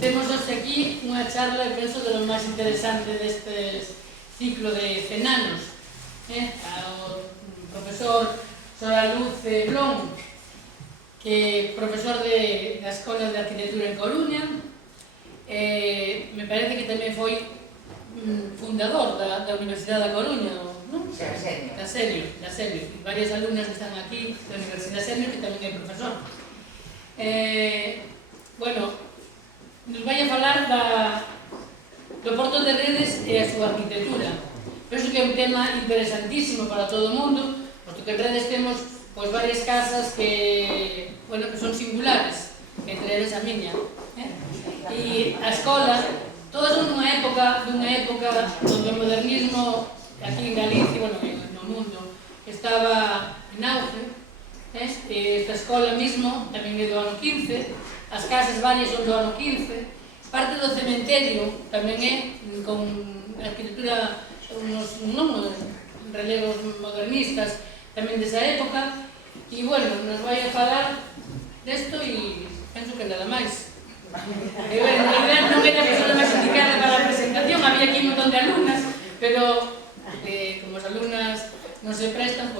Temos hoxe aquí unha charla, penso, de lo máis interesante deste ciclo de cenanos, ao profesor Soraluce Blom, que é profesor da Escola de Arquitectura en Coruña, me parece que tamén foi fundador da Universidade da Coruña, non? Da Senio, e varias alumnas que están aquí da Universidade Senio, que tamén é profesor. Bueno, nos vai a falar do Porto de Redes e a súa arquitectura. Penso que é un tema interesantísimo para todo o mundo, porque en Redes temos varias casas que son singulares, entre eles a miña. E a escola, todas son dunha época onde o modernismo aquí en Galicia, no mundo, estaba en auge. Esta escola mismo tamén é do ano 15, as casas varias son do ano 15, parte do cementerio tamén é con arquitectura, unos relevos modernistas tamén desa época, e nos vai a falar desto e penso que nada máis. Non era a persona máis indicada para a presentación, había aquí un montón de alumnas, pero como as alumnas non se prestan,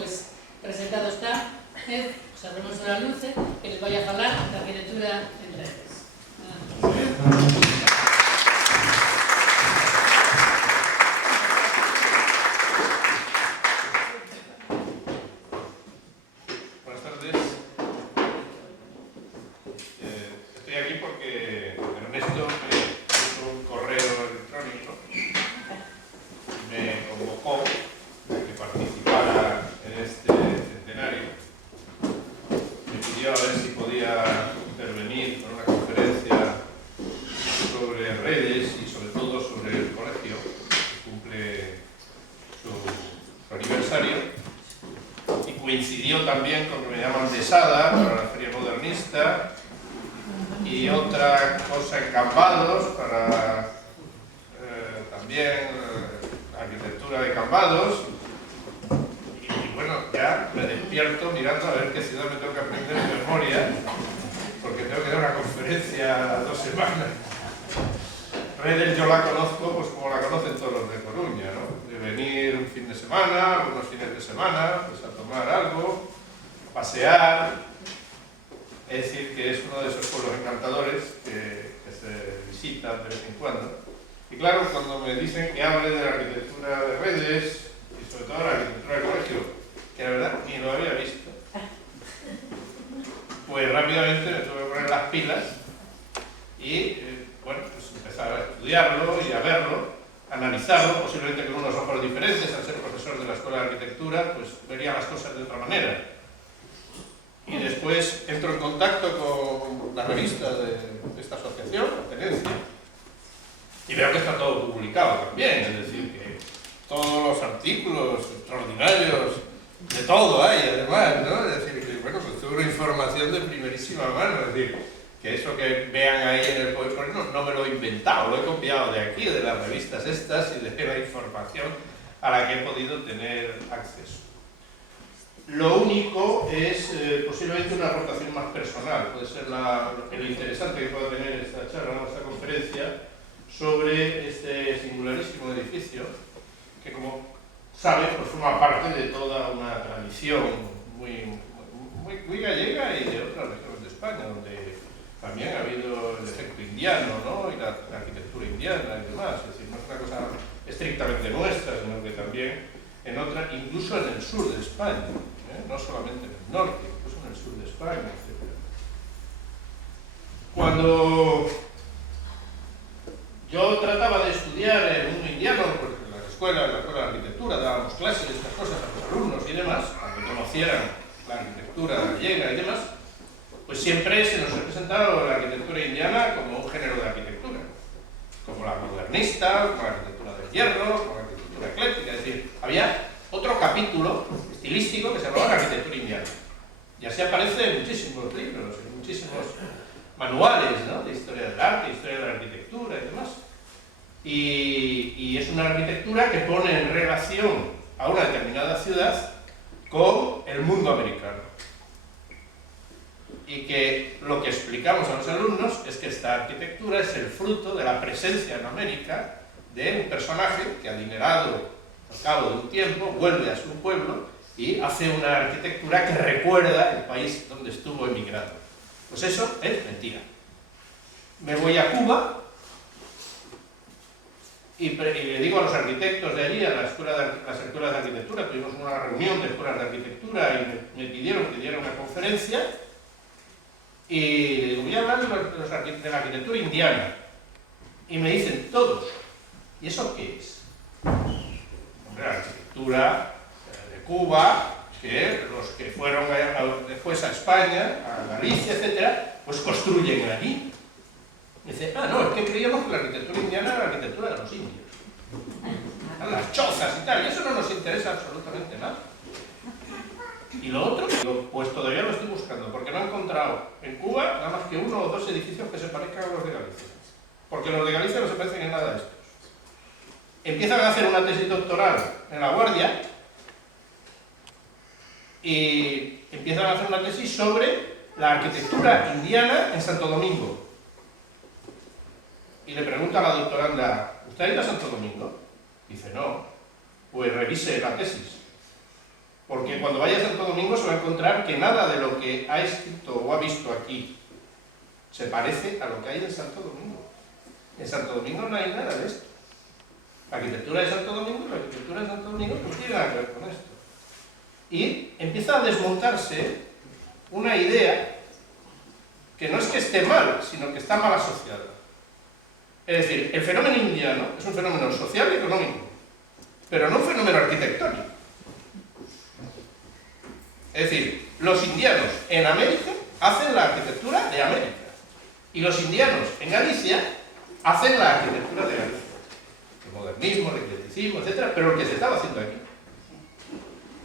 presentado está José Ramón Soraluce, que les vai a falar da arquitectura en Redes. Buenas tardes. Estoy aquí porque Ernesto me puso un correo electrónico, me convocó a que participara en este centenario. Me pidió a ver si podía intervenir con una conferencia sobre redes y sobre todo sobre el colegio que cumple su aniversario, y coincidió también con que me llaman de Sada para la Feria Modernista y otra cosa en Cambados para también arquitectura de Cambados. Ya me despierto mirando a ver qué ciudad me tengo que aprender de memoria, porque tengo que dar una conferencia 2 semanas. Redes yo la conozco como la conocen todos los de Coruña, ¿no? De venir un fin de semana, algunos fines de semana, a tomar algo, a pasear. Es decir, que es uno de esos pueblos encantadores que se visitan de vez en cuando. Y claro, cuando me dicen que hable de la arquitectura de Redes, y sobre todo la arquitectura del colegio, que la verdad ni lo había visto, pues rápidamente me tuve que poner las pilas y empezar a estudiarlo y a verlo, a analizarlo, posiblemente con unos ojos diferentes. Al ser profesor de la Escuela de Arquitectura, pues vería las cosas de otra manera. Y después entro en contacto con la revista de esta asociación, la Tenencia, y veo que está todo publicado también, es decir, que todos los artículos extraordinarios, de todo hay además, ¿no? Es decir, que pues tuve una información de primerísima mano, es decir, que eso que vean ahí en el PowerPoint no me lo he inventado, lo he copiado de aquí, de las revistas estas y de la información a la que he podido tener acceso. Lo único es posiblemente una aportación más personal, puede ser lo interesante que pueda tener esta charla, esta conferencia, sobre este singularísimo edificio, que como sabe, forma parte de toda una tradición muy gallega y de otras regiones de España, donde también ha habido el efecto indiano, ¿no? Y la arquitectura indiana y demás. Es decir, no es una cosa estrictamente nuestra, sino que también en otras, incluso en el sur de España, no solamente en el norte, incluso en el sur de España, etc. Cuando yo trataba de estudiar el mundo indiano, porque en la escuela de arquitectura dábamos clases de estas cosas a los alumnos y demás, para que conocieran la arquitectura gallega y demás, pues siempre se nos ha presentado la arquitectura indiana como un género de arquitectura, como la modernista, como la arquitectura del hierro, como la arquitectura ecléctica. Es decir, había otro capítulo estilístico que se llamaba la arquitectura indiana. Y así aparece en muchísimos libros, en muchísimos manuales, ¿no? De historia del arte, historia de la arquitectura y demás. Y es una arquitectura que pone en relación a una determinada ciudad con el mundo americano. y que lo que explicamos a los alumnos es que esta arquitectura es el fruto de la presencia en América de un personaje que, adinerado al cabo de un tiempo, vuelve a su pueblo y hace una arquitectura que recuerda el país donde estuvo emigrado. Pues eso es mentira. Me voy a Cuba y le digo a los arquitectos de allí, a las escuelas de arquitectura, tuvimos una reunión de escuelas de arquitectura y me pidieron que diera una conferencia, y le digo, voy a hablar de la arquitectura indiana. Y me dicen todos, ¿y eso qué es? Hombre, la arquitectura de Cuba, que los que fueron después a España, a Galicia, etcétera, pues construyen allí. Me dice, no, es que creíamos que la arquitectura indiana era la arquitectura de los indios. Las chozas y tal, y eso no nos interesa absolutamente nada. Y lo otro, pues todavía lo estoy buscando, porque no he encontrado en Cuba nada más que 1 o 2 edificios que se parezcan a los de Galicia. Porque los de Galicia no se parecen en nada a estos. Empiezan a hacer una tesis doctoral en La Guardia y empiezan a hacer una tesis sobre la arquitectura indiana en Santo Domingo. Y le pregunta a la doctoranda, ¿usted ha ido a Santo Domingo? Dice, no. Pues revise la tesis. Porque cuando vaya a Santo Domingo se va a encontrar que nada de lo que ha escrito o ha visto aquí se parece a lo que hay en Santo Domingo. En Santo Domingo no hay nada de esto. La arquitectura de Santo Domingo, la arquitectura de Santo Domingo no tiene nada que ver con esto. Y empieza a desmontarse una idea que no es que esté mal, sino que está mal asociada. Es decir, el fenómeno indiano es un fenómeno social y económico, pero no un fenómeno arquitectónico. Es decir, los indianos en América hacen la arquitectura de América y los indianos en Galicia hacen la arquitectura de Galicia. El modernismo, el eclecticismo, etc. Pero lo que se estaba haciendo aquí.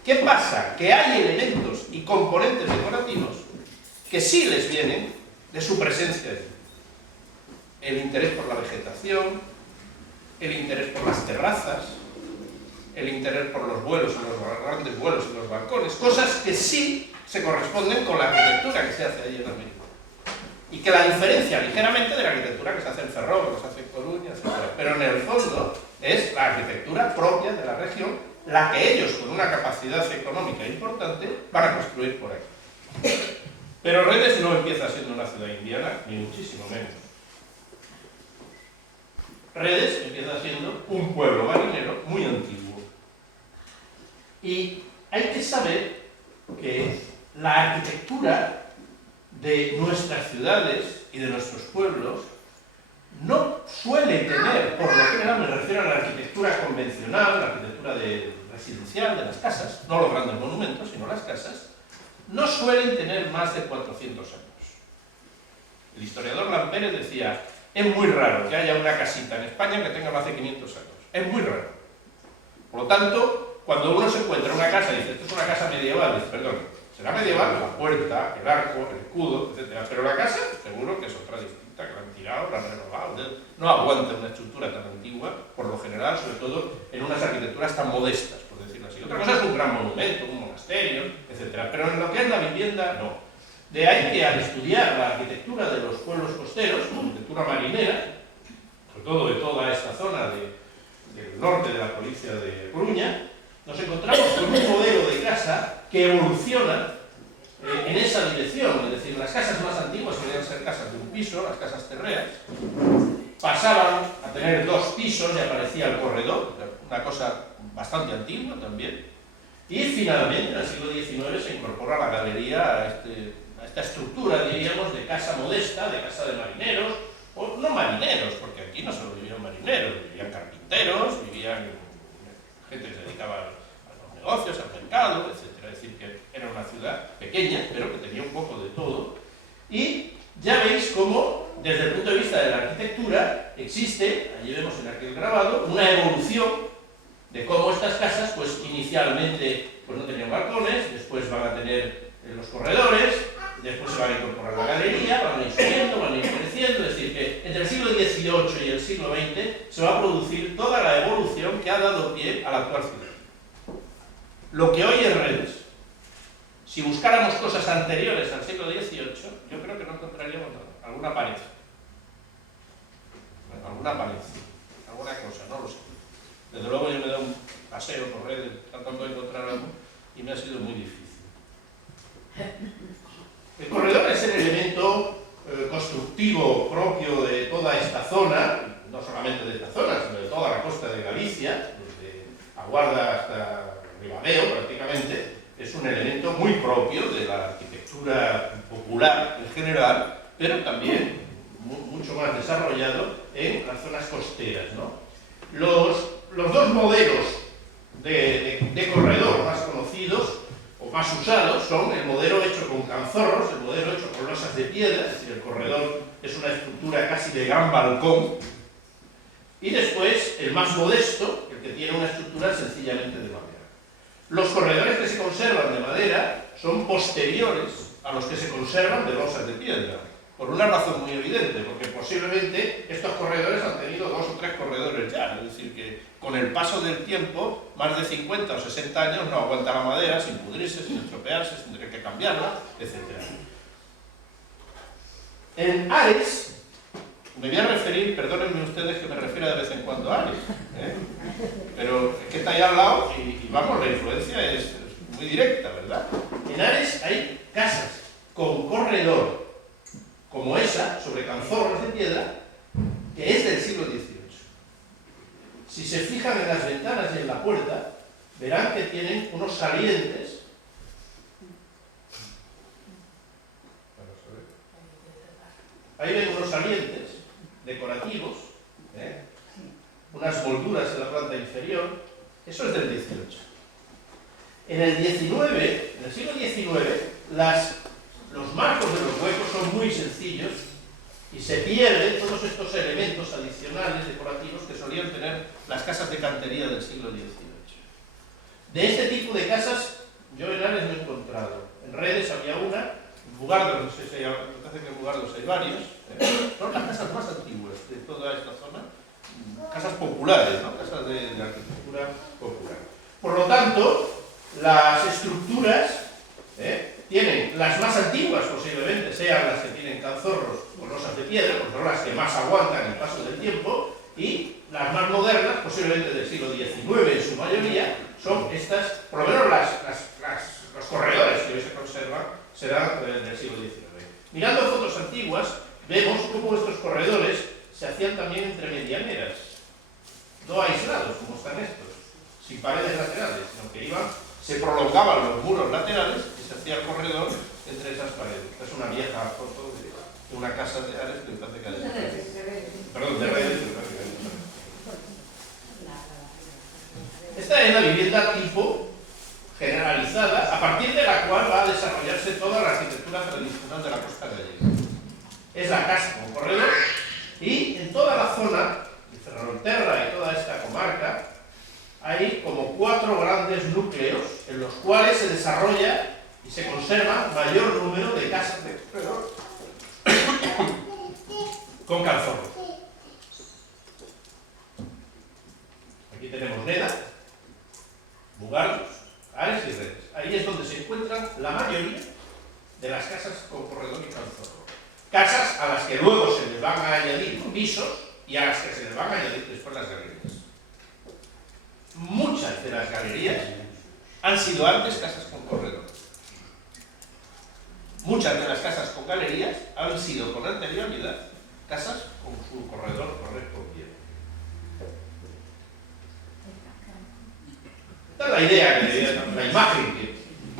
¿Qué pasa? Que hay elementos y componentes decorativos que sí les vienen de su presencia allí. El interés por la vegetación, el interés por las terrazas, el interés por los vuelos y los grandes vuelos y los balcones, cosas que sí se corresponden con la arquitectura que se hace allí en América. Y que la diferencia ligeramente de la arquitectura que se hace en Ferrol, que se hace en Coruña, etc. Pero en el fondo es la arquitectura propia de la región, la que ellos, con una capacidad económica importante, van a construir por aquí. Pero Redes no empieza siendo una ciudad indiana, ni muchísimo menos. Redes empieza siendo un pueblo marinero muy antiguo. Y hay que saber que la arquitectura de nuestras ciudades y de nuestros pueblos no suele tener, por lo general me refiero a la arquitectura convencional, la arquitectura residencial de las casas, no los grandes monumentos, sino las casas, no suelen tener más de 400 años. El historiador Lampérez decía, es muy raro que haya una casita en España que tenga más de 500 años. Es muy raro. Por lo tanto, cuando uno se encuentra en una casa y dice, esto es una casa medieval, dice, perdón, será medieval la puerta, el arco, el escudo, etc. Pero la casa, seguro que es otra distinta, que la han tirado, la han renovado. No aguanta una estructura tan antigua, por lo general, sobre todo en unas arquitecturas tan modestas, por decirlo así. Otra cosa es un gran monumento, un monasterio, etc. Pero en lo que es la vivienda, no. De ahí que al estudiar la arquitectura de los pueblos costeros, la arquitectura marinera, sobre todo de toda esta zona del norte de la provincia de Coruña, nos encontramos con un modelo de casa que evoluciona en esa dirección. Es decir, las casas más antiguas solían ser casas de un piso, las casas terreas, pasaban a tener 2 pisos y aparecía el corredor, una cosa bastante antigua también, y finalmente en el siglo XIX se incorpora la galería a esta estructura, diríamos, de casa modesta, de casa de marineros, o no marineros, porque aquí no solo vivían marineros, vivían carpinteros, vivían gente que se dedicaba a los negocios, al mercado, etc. Es decir, que era una ciudad pequeña, pero que tenía un poco de todo. Y ya veis cómo, desde el punto de vista de la arquitectura, existe, allí vemos en aquel grabado, una evolución de cómo estas casas, pues inicialmente pues, no tenían balcones, después van a tener los corredores, después se van a incorporar la galería, van a ir subiendo, van a ir creciendo. Es decir, que entre el siglo XVIII y el siglo XX se va a producir toda la evolución que ha dado pie a la actual ciudad. Lo que hoy es Redes, Si buscáramos cosas anteriores al siglo XVIII, yo creo que no encontraríamos nada. Alguna pared. Bueno, alguna pared. Alguna cosa, no lo sé. Desde luego yo me he dado un paseo por redes tratando de encontrar algo y me ha sido muy difícil. El corredor es el elemento constructivo propio de toda esta zona, no solamente de esta zona, sino de toda la costa de Galicia, desde a Guarda hasta Ribadeo prácticamente. Es un elemento muy propio de la arquitectura popular en general, pero también mucho más desarrollado en las zonas costeras, ¿no? Los dos modelos de corredor más conocidos o más usados son el modelo hecho con canzorros, el modelo hecho con losas de piedra, es decir, el corredor es una estructura casi de gran balcón, y después el más modesto, el que tiene una estructura sencillamente de madera. Los corredores que se conservan de madera son posteriores a los que se conservan de losas de piedra, por una razón muy evidente, porque posiblemente estos corredores han tenido 2 o 3 corredores ya, es decir, que con el paso del tiempo, más de 50 o 60 años no aguanta la madera sin pudrirse, sin estropearse, sin tener que cambiarla, etc. En Ares, me voy a referir, perdónenme ustedes que me refiera de vez en cuando a Ares, pero es que está ahí al lado y vamos, la influencia es muy directa, ¿verdad? En Ares hay casas con corredor como esa, sobre canzorros de piedra, que es del siglo XVIII. Si se fijan en las ventanas y en la puerta, verán que tienen unos salientes. Ahí ven unos salientes decorativos, unas molduras en la planta inferior. Eso es del XVIII. En el XIX, en el siglo XIX, los marcos de los huecos son muy sencillos y se pierden todos estos elementos adicionales decorativos que solían tener las casas de cantería del siglo XVIII. De este tipo de casas yo en Ares no he encontrado. En Redes había una, en Bugardos, no sé si hay, me parece que en Bugardos hay varios. Son las casas más antiguas de toda esta zona, casas populares, ¿no? Casas de arquitectura popular. Por lo tanto, las estructuras tienen las más antiguas, posiblemente sean las que tienen canzorros o losas de piedra, porque son las que más aguantan el paso del tiempo, y las más modernas, posiblemente del siglo XIX en su mayoría, son estas, por lo menos los corredores que hoy se conservan serán del siglo XIX. Mirando fotos antiguas, vemos cómo estos corredores se hacían también entre medianeras, no aislados como están estos, sin paredes laterales, sino que se prolongaban los muros laterales y se hacía el corredor entre esas paredes. Esta es una vieja foto de una casa de Ares que me parece que perdón, de Redes. Esta es la vivienda tipo generalizada, a partir de la cual va a desarrollarse toda la arquitectura tradicional de la costa gallega. Es la casa con corredor y en toda la zona de Ferrolterra y toda esta comarca hay como 4 grandes núcleos en los cuales se desarrolla y se conserva mayor número de casas de corredor con canzorros. Aquí tenemos Neda, Bugardos, Ares y Redes. Ahí es donde se encuentran la mayoría de las casas con corredor y canzorro. Casas a las que luego se les van a añadir pisos y a las que se les van a añadir después las galerías. Muchas de las galerías han sido antes casas con corredor. Muchas de las casas con galerías han sido con anterioridad casas con su corredor correspondiente. Esta es la idea, la imagen que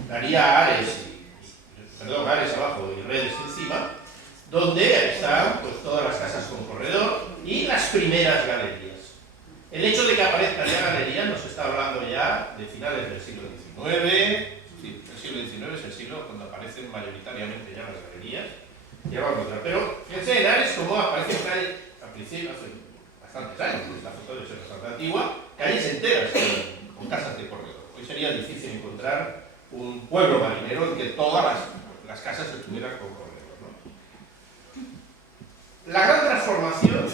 daría Ares, Ares abajo y Redes encima, donde están pues, todas las casas con corredor y las primeras galerías. El hecho de que aparezcan ya galerías nos está hablando ya de finales del siglo XIX. Sí, el siglo XIX es el siglo cuando aparecen mayoritariamente ya las galerías. Ya vamos a ver. Pero fíjense en Ares como aparece al principio, hace bastantes años, esta foto debe ser bastante antigua, calles enteras con casas de corredor. Hoy sería difícil encontrar un pueblo marinero en que todas las casas estuvieran con corredor, ¿no? La gran transformación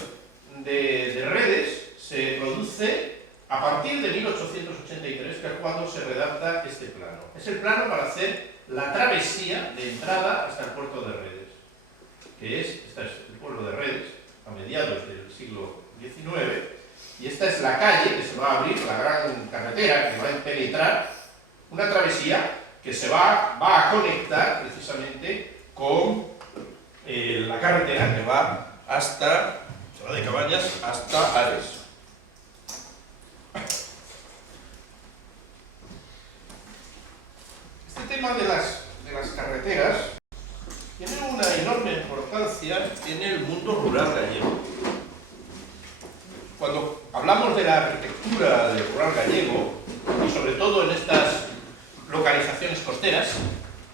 de Redes se produce a partir de 1883, que es cuando se redacta este plano. Es el plano para hacer la travesía de entrada hasta el puerto de Redes, que este es el pueblo de Redes, a mediados del siglo XIX, y esta es la calle que se va a abrir, la gran carretera que va a penetrar, una travesía que se va a conectar precisamente con la carretera que va de Cabañas hasta Ares. Este tema de las carreteras tiene una enorme importancia en el mundo rural gallego. Cuando hablamos de la arquitectura del rural gallego, y sobre todo en estas localizaciones costeras,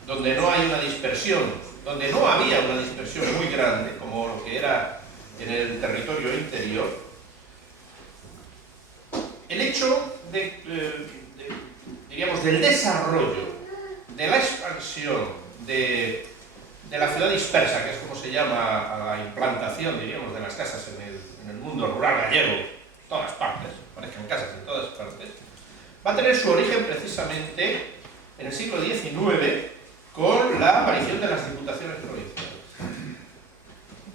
donde no hay una dispersión, donde no había una dispersión muy grande, como lo que era en el territorio interior, el hecho diríamos, del desarrollo, de la expansión de la ciudad dispersa, que es como se llama a la implantación, diríamos, de las casas en el mundo rural gallego, en todas partes, aparecen casas en todas partes, va a tener su origen precisamente en el siglo XIX con la aparición de las diputaciones provinciales.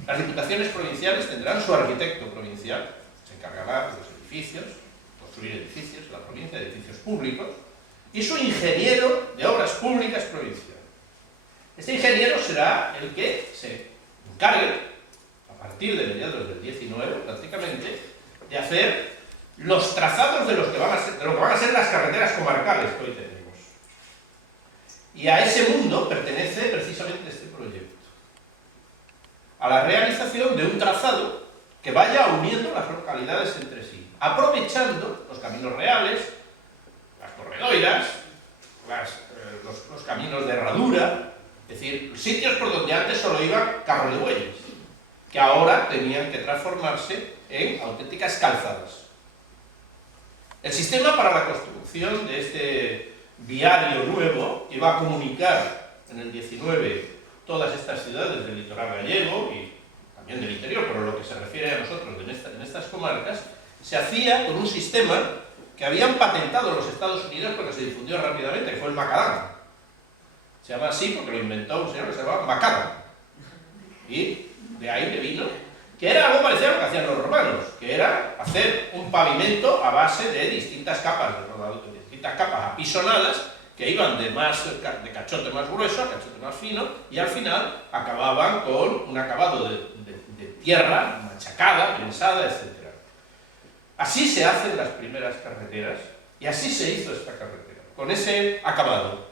Las diputaciones provinciales tendrán su arquitecto provincial, se encargará de los edificios, construir edificios en la provincia, edificios públicos, y su ingeniero de obras públicas provincial. Este ingeniero será el que se encargue, a partir de mediados del XIX prácticamente, de hacer los trazados de lo que van a ser las carreteras comarcales que hoy tenemos. Y a ese mundo pertenece precisamente este proyecto. A la realización de un trazado que vaya uniendo las localidades entre sí, aprovechando los caminos reales, las corredoiras, los caminos de herradura, es decir, sitios por donde antes solo iban carros de bueyes, que ahora tenían que transformarse en auténticas calzadas. El sistema para la construcción de este viario nuevo iba a comunicar en el 19 todas estas ciudades del litoral gallego y también del interior, pero lo que se refiere a nosotros en estas comarcas, se hacía con un sistema que habían patentado los Estados Unidos porque se difundió rápidamente, que fue el macadam. Se llama así porque lo inventó un señor que se llamaba macadam. Y de ahí le vino, que era algo parecido a lo que hacían los romanos, que era hacer un pavimento a base de distintas capas apisonadas que iban de cachote más grueso a cachote más fino, y al final acababan con un acabado de tierra machacada, prensada, etc. Así se hacen las primeras carreteras, y así se hizo esta carretera, con ese acabado.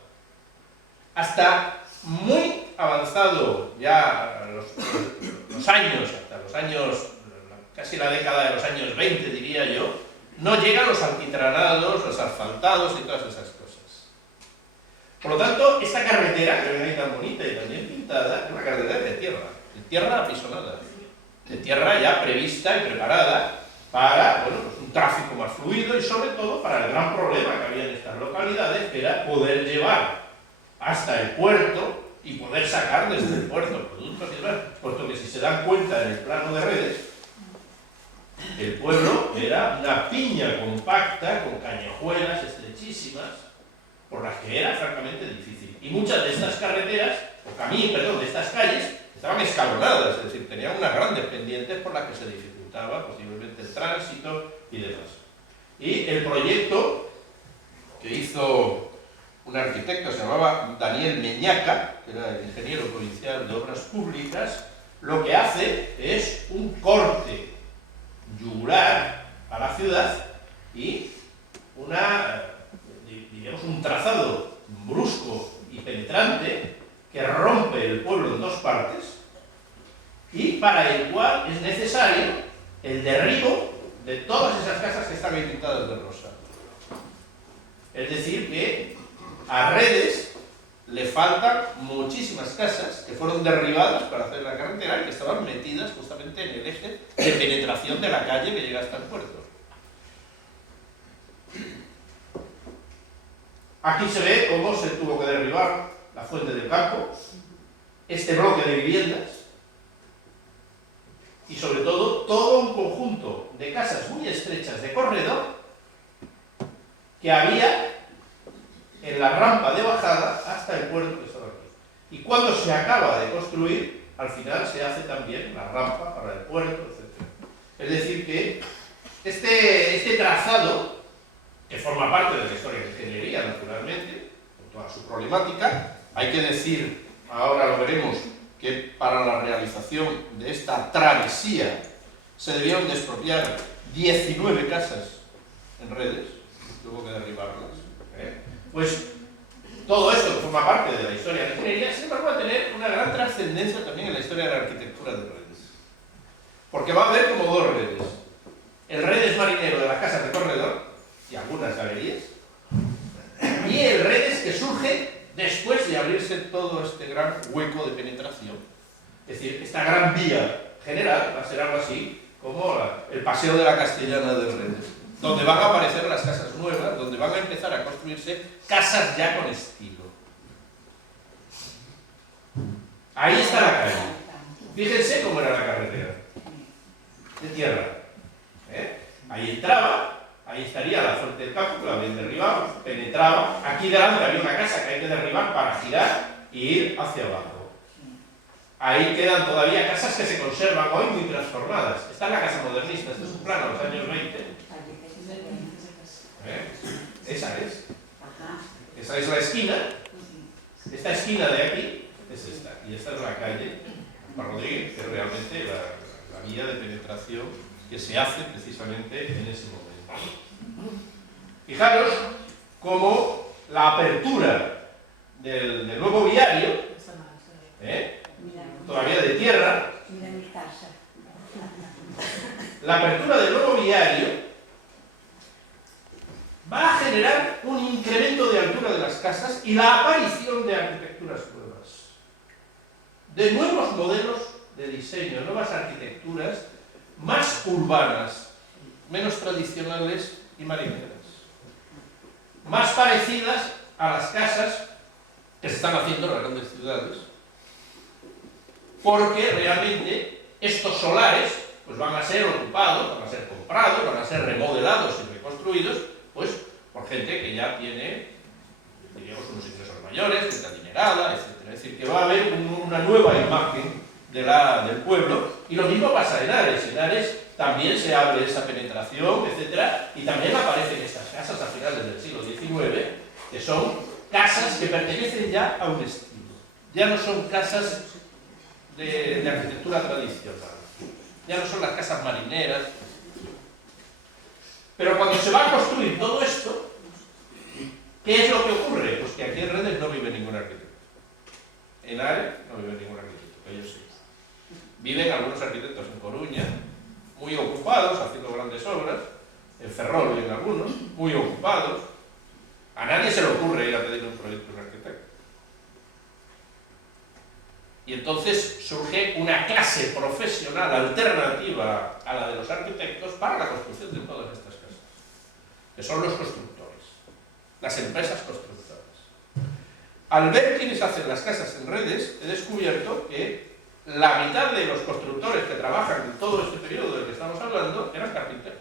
Hasta muy avanzado ya los años, hasta los años, casi la década de los años 20 diría yo, no llegan los alquitranados, los asfaltados y todas esas cosas. Por lo tanto, esta carretera, que ven ahí tan bonita y tan bien pintada, es una carretera de tierra apisonada, de tierra ya prevista y preparada para pues un tráfico más fluido y sobre todo para el gran problema que había en estas localidades, que era poder llevar hasta el puerto y poder sacar desde el puerto productos y demás, puesto que si se dan cuenta en el plano de Redes, el pueblo era una piña compacta con cañajuelas estrechísimas por las que era francamente difícil. Y muchas de estas carreteras, de estas calles, estaban escalonadas, es decir, tenían unas grandes pendientes por las que se dificultaba posiblemente el tránsito y demás. Y el proyecto que hizo un arquitecto, se llamaba Daniel Meñaca, que era el ingeniero provincial de obras públicas, lo que hace es un corte yugular a la ciudad y diríamos un trazado brusco y penetrante que rompe el pueblo en dos partes y para el cual es necesario el derribo de todas esas casas que están ahí pintadas de rosa. Es decir, que a Redes le faltan muchísimas casas que fueron derribadas para hacer la carretera y que estaban metidas justamente en el eje de penetración de la calle que llega hasta el puerto. Aquí se ve cómo se tuvo que derribar la Fuente del Campo, este bloque de viviendas y sobre todo un conjunto de casas muy estrechas de corredor que había en la rampa de bajada hasta el puerto que estaba aquí. Y cuando se acaba de construir, al final se hace también la rampa para el puerto, etc. Es decir que este trazado, que forma parte de la historia de ingeniería, naturalmente, con toda su problemática, hay que decir, ahora lo veremos, que para la realización de esta travesía se debieron de expropiar 19 casas en Redes, tuvo que derribarlas. Pues todo esto que forma parte de la historia de la ingeniería, sin embargo, va a tener una gran trascendencia también en la historia de la arquitectura de Redes. Porque va a haber como dos redes. El Redes marinero de las casas de corredor y algunas galerías, y el Redes que surge después de abrirse todo este gran hueco de penetración. Es decir, esta gran vía general va a ser algo así como el paseo de la Castellana de Redes, donde van a aparecer las casas nuevas, donde van a empezar a construirse casas ya con estilo. Ahí está la calle. Fíjense cómo era la carretera. De tierra. Ahí entraba, ahí estaría la fuente del campo, que la habían derribado, penetraba. Aquí delante había una casa que hay que derribar para girar y ir hacia abajo. Ahí quedan todavía casas que se conservan hoy muy transformadas. Esta es la casa modernista, este es un plano de los años 20. Esa es. Esa es la esquina. Esta esquina de aquí es esta. Y esta es la calle Juan Rodríguez, que es realmente la vía de penetración que se hace precisamente en ese momento. Fijaros cómo la apertura del nuevo viario, todavía de tierra, la apertura del nuevo viario va a generar un incremento de altura de las casas y la aparición de arquitecturas nuevas, de nuevos modelos de diseño, nuevas arquitecturas más urbanas, menos tradicionales y marineras, más parecidas a las casas que se están haciendo en las grandes ciudades, porque realmente estos solares pues van a ser ocupados, van a ser comprados, van a ser remodelados y reconstruidos pues por gente que ya tiene, diríamos, unos ingresos mayores, gente adinerada, etc. Es decir, que va a haber una nueva imagen del pueblo, y lo mismo pasa en Ares. En Ares también se abre esa penetración, etc. Y también aparecen estas casas a finales del siglo XIX, que son casas que pertenecen ya a un estilo. Ya no son casas de arquitectura tradicional, ya no son las casas marineras. Pero cuando se va a construir todo esto, ¿qué es lo que ocurre? Pues que aquí en Redes no vive ningún arquitecto. En Ares no vive ningún arquitecto, ellos sí. Viven algunos arquitectos en Coruña, muy ocupados, haciendo grandes obras, en Ferrol viven algunos, muy ocupados. A nadie se le ocurre ir a pedir un proyecto a un arquitecto. Y entonces surge una clase profesional alternativa a la de los arquitectos para la construcción de todas estas casas, que son los constructores, las empresas constructoras. Al ver quiénes hacen las casas en Redes, he descubierto que la mitad de los constructores que trabajan en todo este periodo del que estamos hablando eran carpinteros.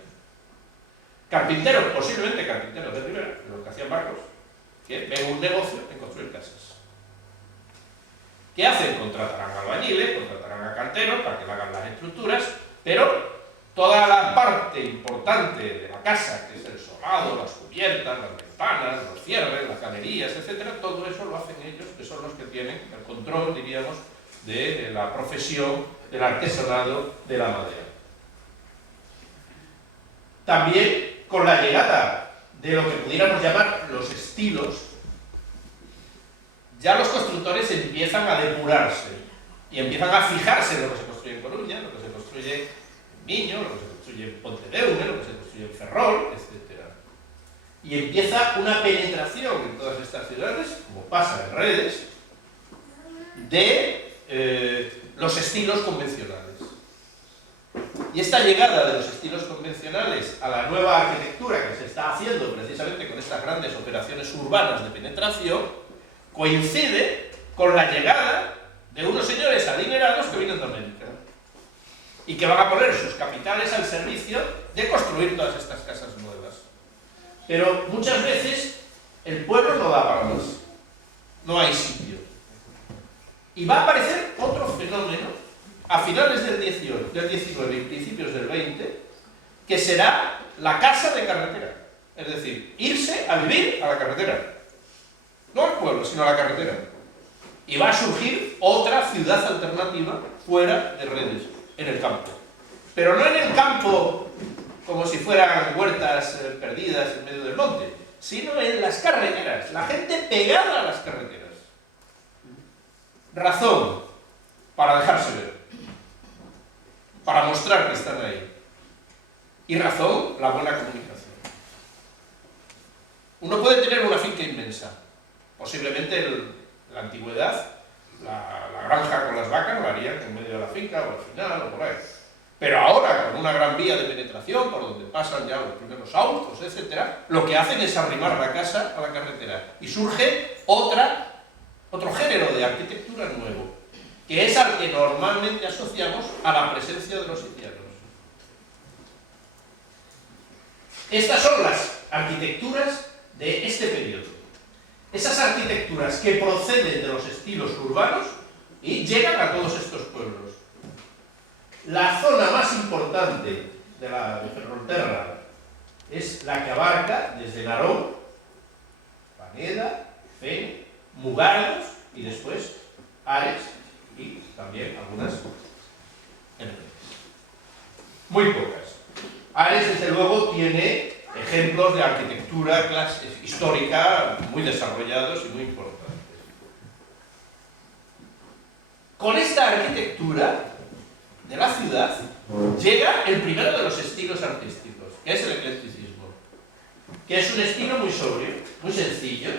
Carpinteros, posiblemente carpinteros de Rivera, de los que hacían barcos, que ven un negocio en construir casas. ¿Qué hacen? Contratarán albañiles, contratarán a canteros para que le hagan las estructuras, pero toda la parte importante de la casa, que es el solado, las cubiertas, las ventanas, los cierres, las galerías, etc., todo eso lo hacen ellos, que son los que tienen el control, diríamos, de la profesión, del artesanado de la madera. También con la llegada de lo que pudiéramos llamar los estilos, ya los constructores empiezan a depurarse y empiezan a fijarse en lo que se construye en Coruña, lo que se construye en Miño, lo que se construye en Pontedeume, lo que se construye en Ferrol, etc. Y empieza una penetración en todas estas ciudades, como pasa en Redes, de los estilos convencionales. Y esta llegada de los estilos convencionales a la nueva arquitectura que se está haciendo precisamente con estas grandes operaciones urbanas de penetración coincide con la llegada de unos señores adinerados que vienen de América y que van a poner sus capitales al servicio de construir todas estas casas nuevas. Pero muchas veces el pueblo no da para más, no hay sitio. Y va a aparecer otro fenómeno a finales del 19 y principios del 20, que será la casa de carretera. Es decir, irse a vivir a la carretera. No al pueblo, sino a la carretera. Y va a surgir otra ciudad alternativa fuera de Redes, en el campo. Pero no en el campo como si fueran huertas perdidas en medio del monte, sino en las carreteras, la gente pegada a las carreteras. Razón para dejarse ver, para mostrar que están ahí. Y razón, la buena comunicación. Uno puede tener una finca inmensa, posiblemente en la antigüedad, la granja con las vacas la harían en medio de la finca o al final o por ahí. Pero ahora, con una gran vía de penetración por donde pasan ya los primeros autos, etc., lo que hacen es arrimar la casa a la carretera. Y surge otro género de arquitectura nuevo, que es al que normalmente asociamos a la presencia de los sitianos. Estas son las arquitecturas de este periodo. Esas arquitecturas que proceden de los estilos urbanos y llegan a todos estos pueblos. La zona más importante de Ferrolterra es la que abarca desde Narón, Paneda, Fene, Mugardos y después Ares y también algunas Enredes. Muy pocas. Ares, desde luego, tiene ejemplos de arquitectura histórica muy desarrollados y muy importantes. Con esta arquitectura de la ciudad llega el primero de los estilos artísticos, que es el eclecticismo, que es un estilo muy sobrio, muy sencillo,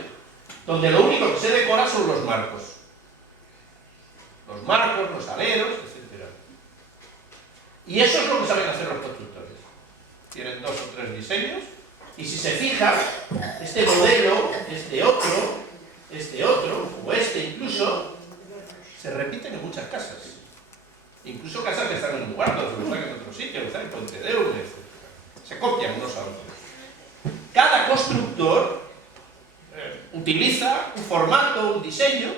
donde lo único que se decora son los marcos. Los marcos, los aleros, etc. Y eso es lo que saben hacer los constructores. Tienen 2 o 3 diseños, y si se fijan, este modelo, este otro, o este incluso, se repiten en muchas casas. Incluso casas que están en Mugardos, o están en otro sitio, o están en Pontedeume, etc. Se copian unos a otros. Cada constructor utiliza un formato, un diseño.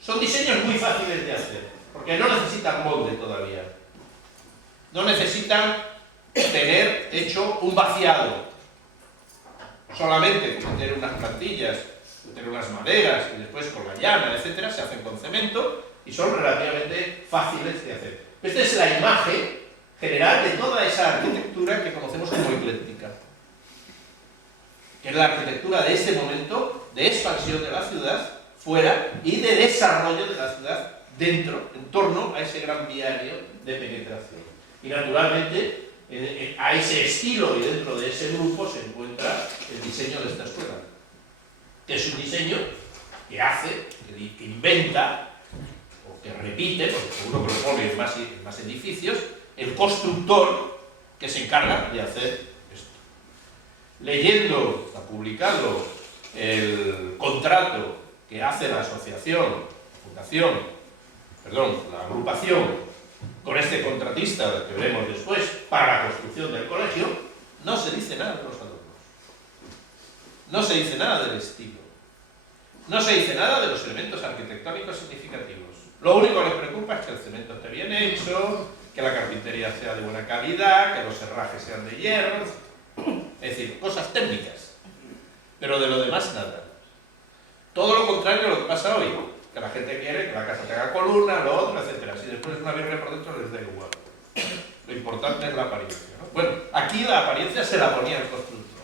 Son diseños muy fáciles de hacer, porque no necesitan molde todavía. No necesitan tener hecho un vaciado. Solamente con meter unas plantillas, meter unas maderas y después con la llana, etcétera, se hacen con cemento y son relativamente fáciles de hacer. Esta es la imagen general de toda esa arquitectura que conocemos como ecléctica, que es la arquitectura de este momento de expansión de la ciudad fuera y de desarrollo de la ciudad dentro, en torno a ese gran viario de penetración. Y naturalmente, a ese estilo y dentro de ese grupo se encuentra el diseño de esta escuela, que es un diseño que hace, que inventa, o que repite, porque seguro que lo pone en más edificios, el constructor que se encarga de hacer esto. Leyendo, está publicado, el contrato que hace la la agrupación, con este contratista que veremos después, para la construcción del colegio, no se dice nada de los adornos. No se dice nada del estilo. No se dice nada de los elementos arquitectónicos significativos. Lo único que les preocupa es que el cemento esté bien hecho, que la carpintería sea de buena calidad, que los herrajes sean de hierro, es decir, cosas técnicas. Pero de lo demás nada. Todo lo contrario de lo que pasa hoy, que la gente quiere que la casa tenga columna, lo otro, etc. Si después es una birria por dentro les da igual. Lo importante es la apariencia, ¿no? Bueno, aquí la apariencia se la ponía el constructor.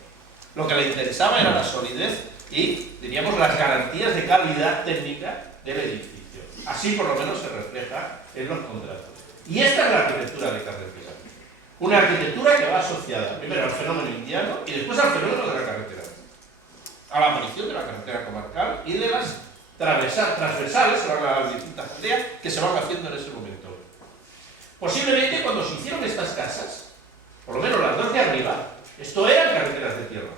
Lo que le interesaba era la solidez y, diríamos, las garantías de calidad técnica del edificio. Así por lo menos se refleja en los contratos. Y esta es la arquitectura de carretera. Una arquitectura que va asociada primero al fenómeno indiano y después al fenómeno de la carretera. A la aparición de la carretera comarcal y de las transversales, que van a las distintas aldeas, que se van haciendo en ese momento. Posiblemente cuando se hicieron estas casas, por lo menos las dos de arriba, esto eran carreteras de tierra.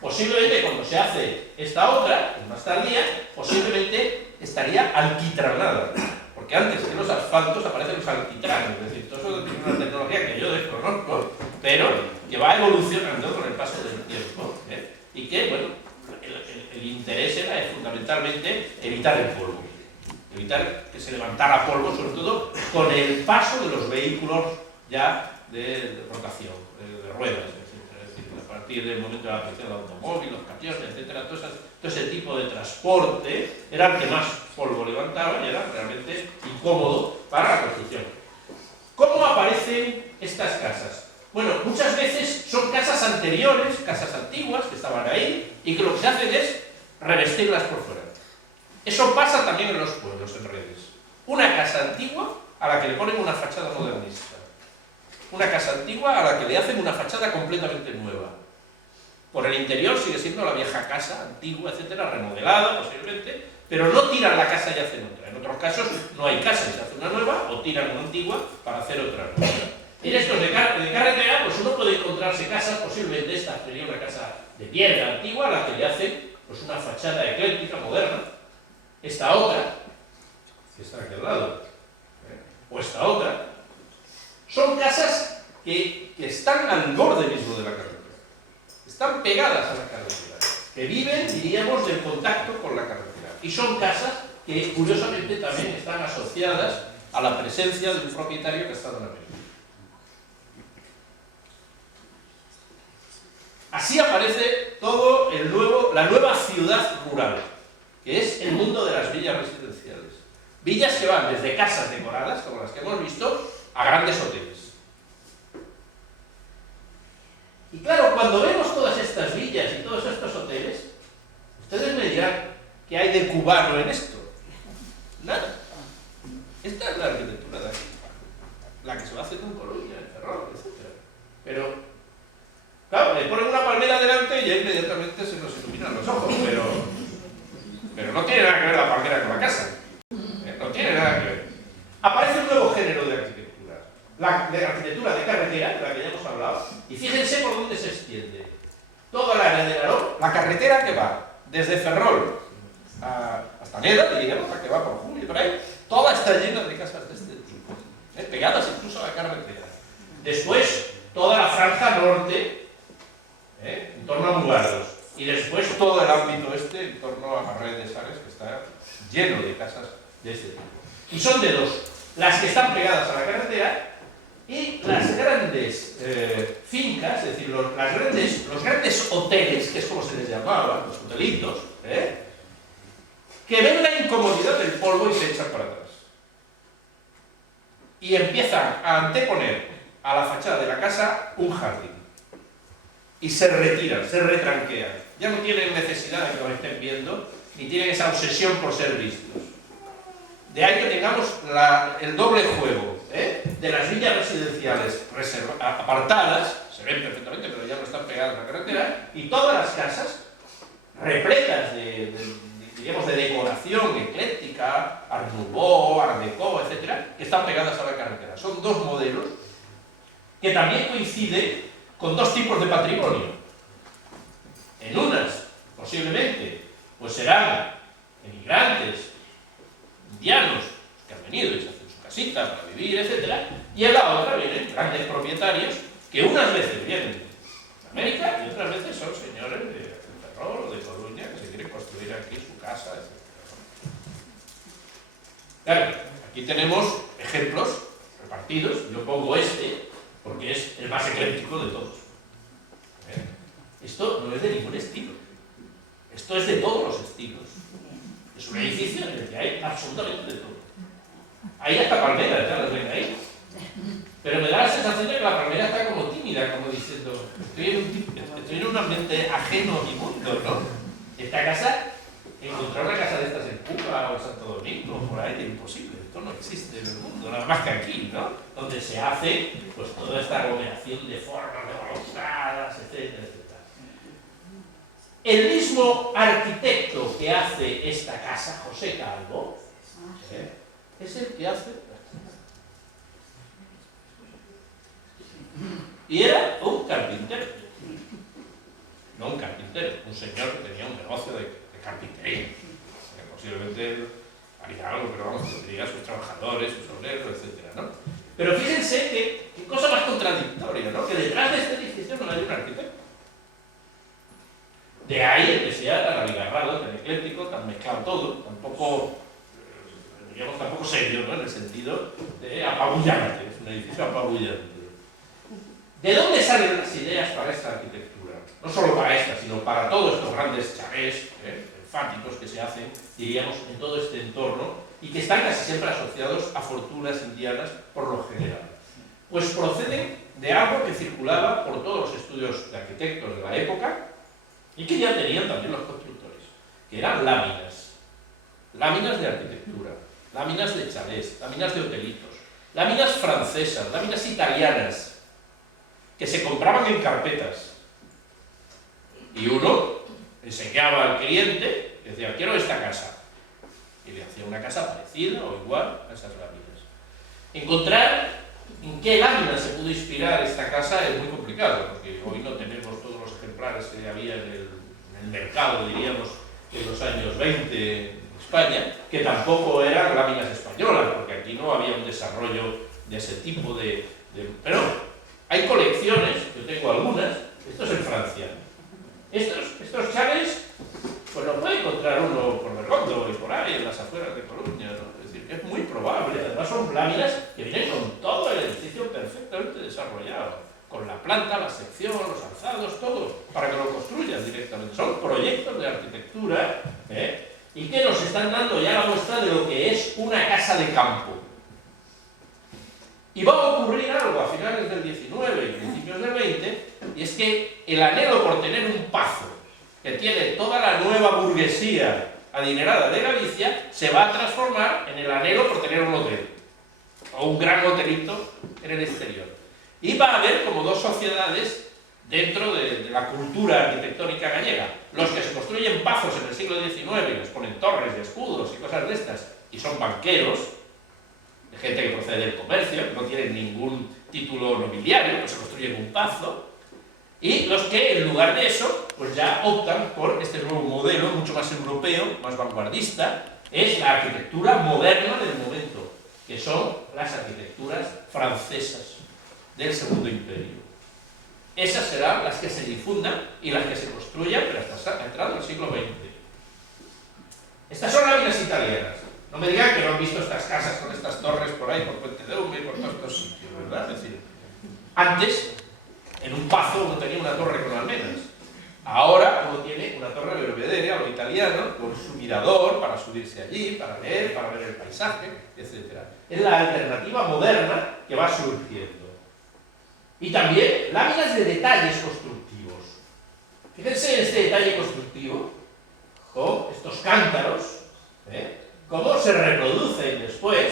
Posiblemente cuando se hace esta otra, más tardía, posiblemente estaría alquitranada. Porque antes que los asfaltos aparecen los alquitranes, es decir, todo eso tiene una tecnología que yo desconozco, pero que va evolucionando con el paso del tiempo. y que, bueno, el interés era fundamentalmente evitar el polvo, evitar que se levantara polvo, sobre todo con el paso de los vehículos ya de rotación, de ruedas, etcétera. Es decir, a partir del momento de la aparición del automóvil, los camiones, etcétera, todo ese tipo de transporte era el que más polvo levantaba y era realmente incómodo para la construcción. ¿Cómo aparecen estas casas? Bueno, muchas veces son casas anteriores, casas antiguas que estaban ahí y que lo que se hacen es revestirlas por fuera. Eso pasa también en los pueblos, en Redes. Una casa antigua a la que le ponen una fachada modernista. Una casa antigua a la que le hacen una fachada completamente nueva. Por el interior sigue siendo la vieja casa, antigua, etcétera, remodelada posiblemente, pero no tiran la casa y hacen otra. En otros casos no hay casa y se hace una nueva, o tiran una antigua para hacer otra nueva. En estos de carretera, pues uno puede encontrarse casas, posiblemente esta sería una casa de piedra antigua, a la que le hacen pues una fachada ecléctica, moderna. Esta otra, que está aquí al lado, o esta otra, son casas que están al borde mismo de la carretera. Están pegadas a la carretera, que viven, diríamos, del contacto con la carretera. Y son casas que, curiosamente, también están asociadas a la presencia de un propietario que ha estado en América. Así aparece todo la nueva ciudad rural, que es el mundo de las villas residenciales. Villas que van desde casas decoradas, como las que hemos visto, a grandes hoteles. Y claro, cuando vemos todas estas villas y todos estos hoteles, ustedes me dirán, ¿qué hay de cubano en esto? Nada. Esta es la arquitectura de aquí, la que se va haciendo en Coruña, en Ferrol, etc. Pero, claro, le ponen una palmera delante y ya inmediatamente se nos iluminan los ojos, pero no tiene nada que ver la palmera con la casa. No tiene nada que ver. Aparece un nuevo género de arquitectura. La arquitectura de carretera, de la que ya hemos hablado, y fíjense por dónde se extiende. Toda la área de Narón, la carretera que va desde Ferrol hasta Neda, digamos, la que va por Julio y por ahí, toda está llena de casas de este tipo, pegadas incluso a la carretera. Después, toda la franja norte, en torno a Mugardos, y después todo el ámbito este en torno a Redes de Sares, que está lleno de casas de este tipo. Y son de dos, las que están pegadas a la carretera y las grandes fincas, es decir, los grandes hoteles, que es como se les llamaba, los hotelitos, que ven la incomodidad del polvo y se echan para atrás. Y empiezan a anteponer a la fachada de la casa un jardín. Y se retiran, se retranquean. Ya no tienen necesidad de que los estén viendo, ni tienen esa obsesión por ser vistos. De ahí que tengamos el doble juego de las villas residenciales apartadas, se ven perfectamente, pero ya no están pegadas a la carretera, y todas las casas repletas diríamos, de decoración ecléctica, Art Nouveau, Art Deco, etcétera, que están pegadas a la carretera. Son dos modelos que también coinciden con dos tipos de patrimonio. En unas, posiblemente, pues serán emigrantes, indianos, que han venido y se hacen su casita para vivir, etc. Y en la otra vienen grandes propietarios que unas veces vienen de América y otras veces son señores de Ferrol o de Coruña que se quieren construir aquí su casa, etc. Claro, aquí tenemos ejemplos repartidos. Yo pongo este porque es el más ecléctico de todos. Esto no es de ningún estilo. Esto es de todos los estilos. Es un edificio en el que hay absolutamente de todo. Hay hasta palmeras, ya las ven ahí. Pero me da la sensación de que la palmera está como tímida, como diciendo, estoy en un ambiente ajeno a mi mundo, ¿no? Esta casa, encontrar una casa de estas en Cuba o en Santo Domingo, por ahí, es imposible. Esto no existe en el mundo, nada más que aquí, ¿no? Donde se hace pues toda esta aglomeración de formas, de balustradas, etcétera, etcétera. El mismo arquitecto que hace esta casa, José Calvo, es el que hace... Y era un carpintero. No un carpintero, un señor que tenía un negocio de carpintería. Posiblemente haría algo, pero vamos, tendría sus trabajadores, sus obreros, etc., ¿no? Pero fíjense qué cosa más contradictoria, ¿no? Que detrás de este edificio no hay un arquitecto. De ahí el que sea tan abigarrado, tan ecléctico, tan mezclado todo, tampoco, digamos, tampoco serio, ¿no? En el sentido de apabullante, es un edificio apabullante. ¿De dónde salen las ideas para esta arquitectura? No solo para esta, sino para todos estos grandes chalés enfáticos que se hacen, diríamos, en todo este entorno y que están casi siempre asociados a fortunas indianas por lo general. Pues proceden de algo que circulaba por todos los estudios de arquitectos de la época y que ya tenían también los constructores, que eran láminas, láminas de arquitectura, láminas de chalés, láminas de hotelitos, láminas francesas, láminas italianas, que se compraban en carpetas. Y uno enseñaba al cliente y decía, quiero esta casa. Y le hacía una casa parecida o igual a esas láminas. Encontrar en qué lámina se pudo inspirar esta casa es muy complicado, porque hoy no tenemos todos los ejemplares que había en el mercado, diríamos, en los años 20 en España, que tampoco eran láminas españolas, porque aquí no había un desarrollo de ese tipo pero hay colecciones, yo tengo algunas, esto es en Francia. Estos chales, pues lo puede encontrar uno por Bergondo y por ahí, en las afueras de Coruña, ¿no? Es decir, que es muy probable. Además son láminas que vienen con todo el edificio perfectamente desarrollado, con la planta, la sección, los alzados, todo, para que lo construyan directamente. Son proyectos de arquitectura, y que nos están dando ya la muestra de lo que es una casa de campo. Y va a ocurrir algo a finales del 19 y principios del 20, y es que el anhelo por tener un pazo que tiene toda la nueva burguesía adinerada de Galicia se va a transformar en el anhelo por tener un hotel, o un gran hotelito en el exterior. Y va a haber como dos sociedades dentro de la cultura arquitectónica gallega. Los que se construyen pazos en el siglo XIX y les ponen torres y escudos y cosas de estas, y son banqueros, de gente que procede del comercio, que no tienen ningún título nobiliario, pues se construyen un pazo, y los que en lugar de eso, pues ya optan por este nuevo modelo, mucho más europeo, más vanguardista, es la arquitectura moderna del momento, que son las arquitecturas francesas del Segundo Imperio. Esas serán las que se difundan y las que se construyan, pero hasta entrado el siglo XX. Estas son láminas italianas. No me digan que no han visto estas casas con estas torres por ahí, por Puente de Hume y por todos estos sitios, ¿verdad? Es decir, antes, en un pazo uno tenía una torre con almenas. Ahora uno tiene una torre belvedere a lo italiano, con su mirador para subirse allí, para leer, para ver el paisaje, etc. Es la alternativa moderna que va surgiendo. Y también láminas de detalles constructivos. Fíjense en este detalle constructivo, con estos cántaros, cómo se reproducen después,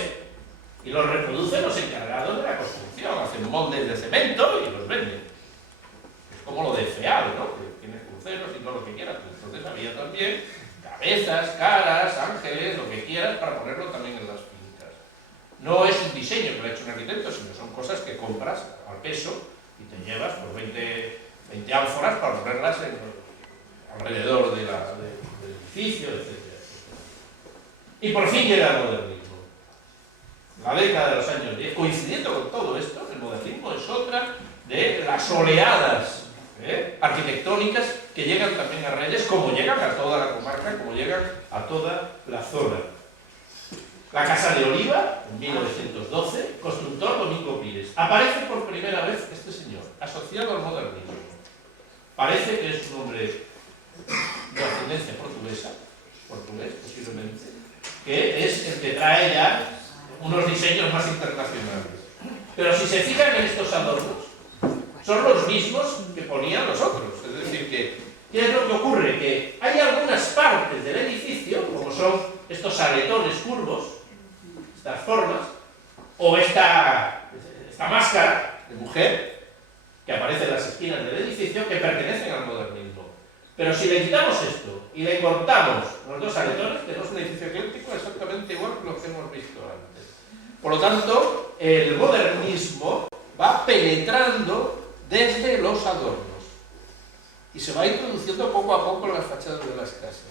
y los reproducen los encargados de la construcción, hacen moldes de cemento y los venden. Es como lo de FEAL, ¿no? Que tiene cruceros y todo lo que quieras. Entonces había también cabezas, caras, ángeles, lo que quieras, para ponerlo también en las fincas. No es un diseño que lo ha hecho un arquitecto, sino son cosas que compras al peso y te llevas por 20 ánforas para ponerlas alrededor del edificio, etc. Y por fin llega el modernismo. La década de los años 10, coincidiendo con todo esto, el modernismo es otra de las oleadas arquitectónicas que llegan también a Reyes, como llegan a toda la comarca, como llegan a toda la zona. La Casa de Oliva, en 1912, constructor Domingo Pires. Aparece por primera vez este señor, asociado al modernismo. Parece que es un hombre de ascendencia portugués posiblemente, que es el que trae ya unos diseños más internacionales. Pero si se fijan en estos adornos, son los mismos que ponían los otros. Es decir, ¿qué es lo que ocurre? Que hay algunas partes del edificio, como son estos aletones curvos, estas formas, o esta máscara de mujer que aparece en las esquinas del edificio, que pertenecen al modernismo. Pero si le quitamos esto y le cortamos los dos aletones, tenemos un edificio ecléctico exactamente igual que lo que hemos visto antes. Por lo tanto, el modernismo va penetrando desde los adornos y se va introduciendo poco a poco en las fachadas de las casas.